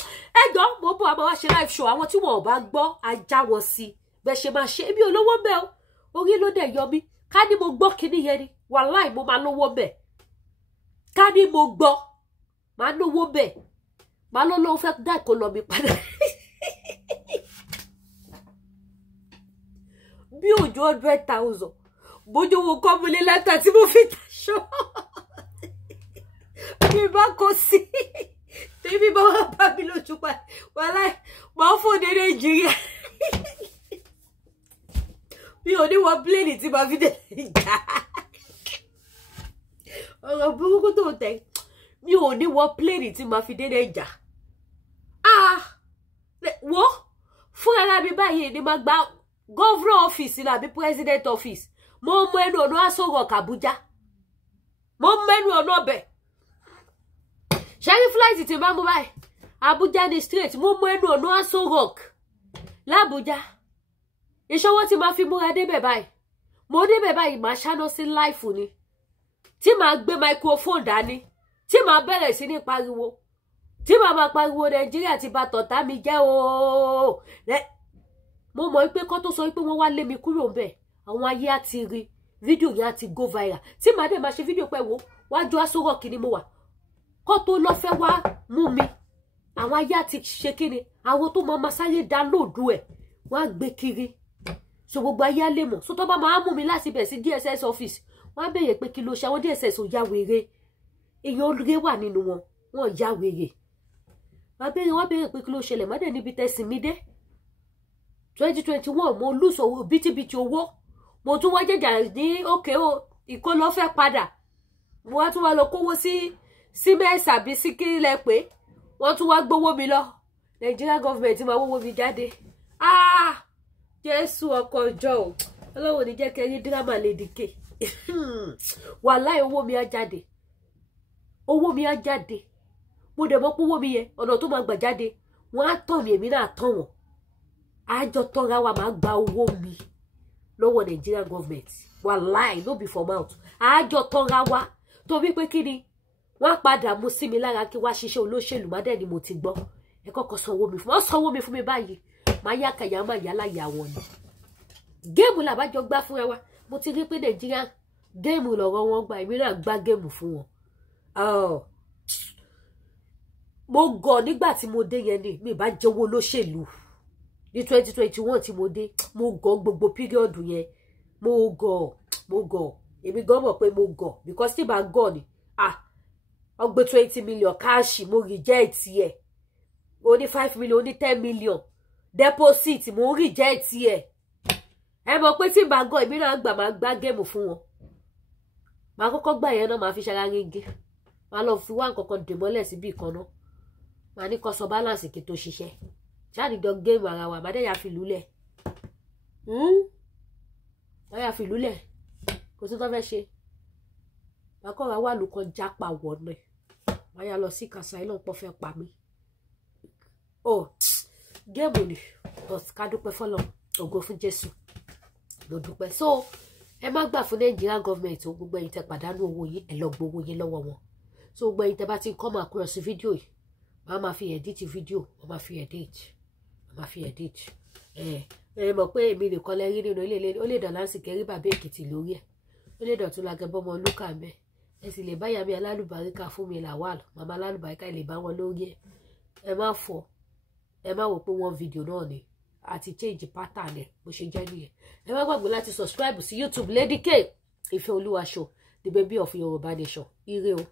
Ẹjọ́ mo bọ̀ àmọ́ wá ṣe live show àwọn tí wọn ò bá gbọ́ ajá wọn sí bẹ́ẹ̀ ṣe máa ṣe ebi olówó ń bẹ o orí ló dẹ̀ yọ mí ká ní mo gbọ́ kíní yẹn ni wàláì mo máa lówó ń bẹ ká ní mo gbọ́ máa lówó ń bẹ máa lọ́wọ́ fẹ́ dá ìkó lọ mi padà bí òjò 100,000 bójú wo kọ́ mo lé lẹ́tà tí mo fi taṣọ mi bá kó sí tèmi bá wà bá mi lójú pa wàláì máa fò ní Nàìjíríà mi ò ní wọ pléènì tí màá fi dé ìjà ọ̀rọ̀ burúkú tó tẹ̀ mi ò ní wọ pléènì tí màá fi dé ìjà wọ́ fún ara mi báyìí ni máa gba governor office ní àbí president office mo mọ ẹnu ọ̀nà Aso Rock Abuja mo mọ ẹnu ọ̀nà ọbẹ̀ ṣẹ́rí flight tí bá mú báyìí Abuja ni straight mo mọ ẹnu ọ̀nà Aso Rock l'Abuja ìṣọwọ́ tí máa fi múra débẹ̀ báyìí mo débẹ̀ báyìí máa ṣáná sí láìfù ni tí máa gbé microphone dání tí máa bẹ̀rẹ̀ sí ní pariwo tí máa máa pariwo Nàìjíríà ti bà tọ̀tá mi jẹ́ ooo mo mọ̀ pé kọ́ tó sọ pé wọ́n wá lé mi kúrò ńbẹ̀ àwọn ayé á ti rí fídíò yẹn á ti go viral tí màá dé máa ṣe fídíò pẹ́ wo wájú Aso Rock ni mo wà kọ́ tó lọ fẹ́ wá mú mi àwọn ayé á ti ṣe kíni àwọn tó máa sáré download ẹ̀ wọ́n á gbé kiri so gbogbo ayé á lè mọ̀ so tó bá máa mú mi láti bẹ̀ sí DSS office wọ́n á béèrè pé kí ló ṣe àwọn DSS ò ya wèrè èèyàn olùgé wà nínú wọn wọn ya wèrè wọ́n béèrè pé kí ló ṣẹlẹ̀ má dẹ̀ níbi tẹ̀sìn mi dé 2021 mo lose owó bítíbitì owó mo tún wá jẹjà ní òkè o ìkó lọ fẹ́ padà mo wá tún wá lọ kówó sí mẹ́sà bí sí kí lẹ pé wọ́n tún wá gbówó mi lọ Nigeria government máa wówó mi jáde Jésù ọkọ ọjọ́ o Ọlọ́run ní jẹ́ kẹrí drama Lady K wàláhì owó mi á jáde mo dẹ̀ mọ̀ pé owó mi yẹn ọ̀nà tó máa gbà jáde wọ́n á tàn mí èmi náà tàn wọ́n àjọ tọ́ra wa máa gba owó mi lọ́wọ́ Nigeria government wàláì no be for mouth àjọ tọ́ra wa torí pé kí ni wọ́n padà mú sí mi lára kí wá ṣiṣẹ́ olóṣèlú má dẹ̀ ni mo ti gbọ́ ẹ kọ́kọ́ sanwó mi fún wọ́n sanwó mi fún mi báyìí máa yá kàyà máa yá láyà wọn ni géèmù làbájọ gbá fúnra wa mo ti rí pé Nàìjíríà géèmù lọ́rọ̀ wọn gba èmi náà gbá géèmù fún wọn mo gọ̀ nígbà tí mo dé yẹn ni mi bá jẹ́wọ́ olóṣèlú ní 2021 tí mo dé mo gọ̀ gbogbo píríọ̀dù yẹn mo gọ̀ èmi gan mọ̀ pé mo gọ̀ because tí bá gọ̀ ni ọgbẹ́ 20 million káàṣì mo reject ẹ̀ ó ní 5 million ó ní 10 million deposit mo reject ẹ̀ ẹ mọ̀ pé tí bá gọ̀ èmi náà máa gbá géèmù fún wọn máa kọ́kọ́ gbà yẹn náà máa fi ṣara ringi máa lọ fi wá nǹkan kan dè mọ́lẹ̀ síbì kan náà máa ní kó sọ balance kí tó ṣiṣẹ́ ṣáàdì jọ géèmù ara wa màdé ya fi lulẹ̀ ya fi lulẹ̀ kò sí tó fẹ́ ṣe akọ́ra wà lóko jápa wọ̀nà ẹ̀ wọ́n yà lọ sí kàṣà iná pọ̀ fẹ́ pa mí géèmù ni but ká dúpẹ́ fọlọ́ ògo fún Jésù mo dúpẹ́ so ẹ má gbà fún Nigeria government o gbogbo ẹ̀yin tẹ́ pàdánù owó yín ẹ lọ gbowó yín lọ́wọ́ wọn so gbogbo ẹ̀yin tẹ́ bá ti ń come across fídíò yìí wọ́n máa fi edit fídíò wọ́n máa fi edit ẹ mọ̀ pé èmi nìkan lẹ́rí nínú ilé ó lè dàn láǹsì kẹrí bàbá Èkìtì lórí ẹ̀ ó lè dàn tún lágẹ̀ bọ́mọ lúkà mẹ́ ẹ sì lè báyà mi alálùbáríkà fún mi Lawal màmá alálùbáríkà lè bá wọn lórí ẹ̀ ẹ má wò pé one video náà ni àti change pattern ẹ̀ bó ṣe jẹ́ nìyẹn ẹ má gbàgbé láti subscribe sí YouTube Lady K Ìfẹ́olúwa Show the baby of Yorùbá nation ire o.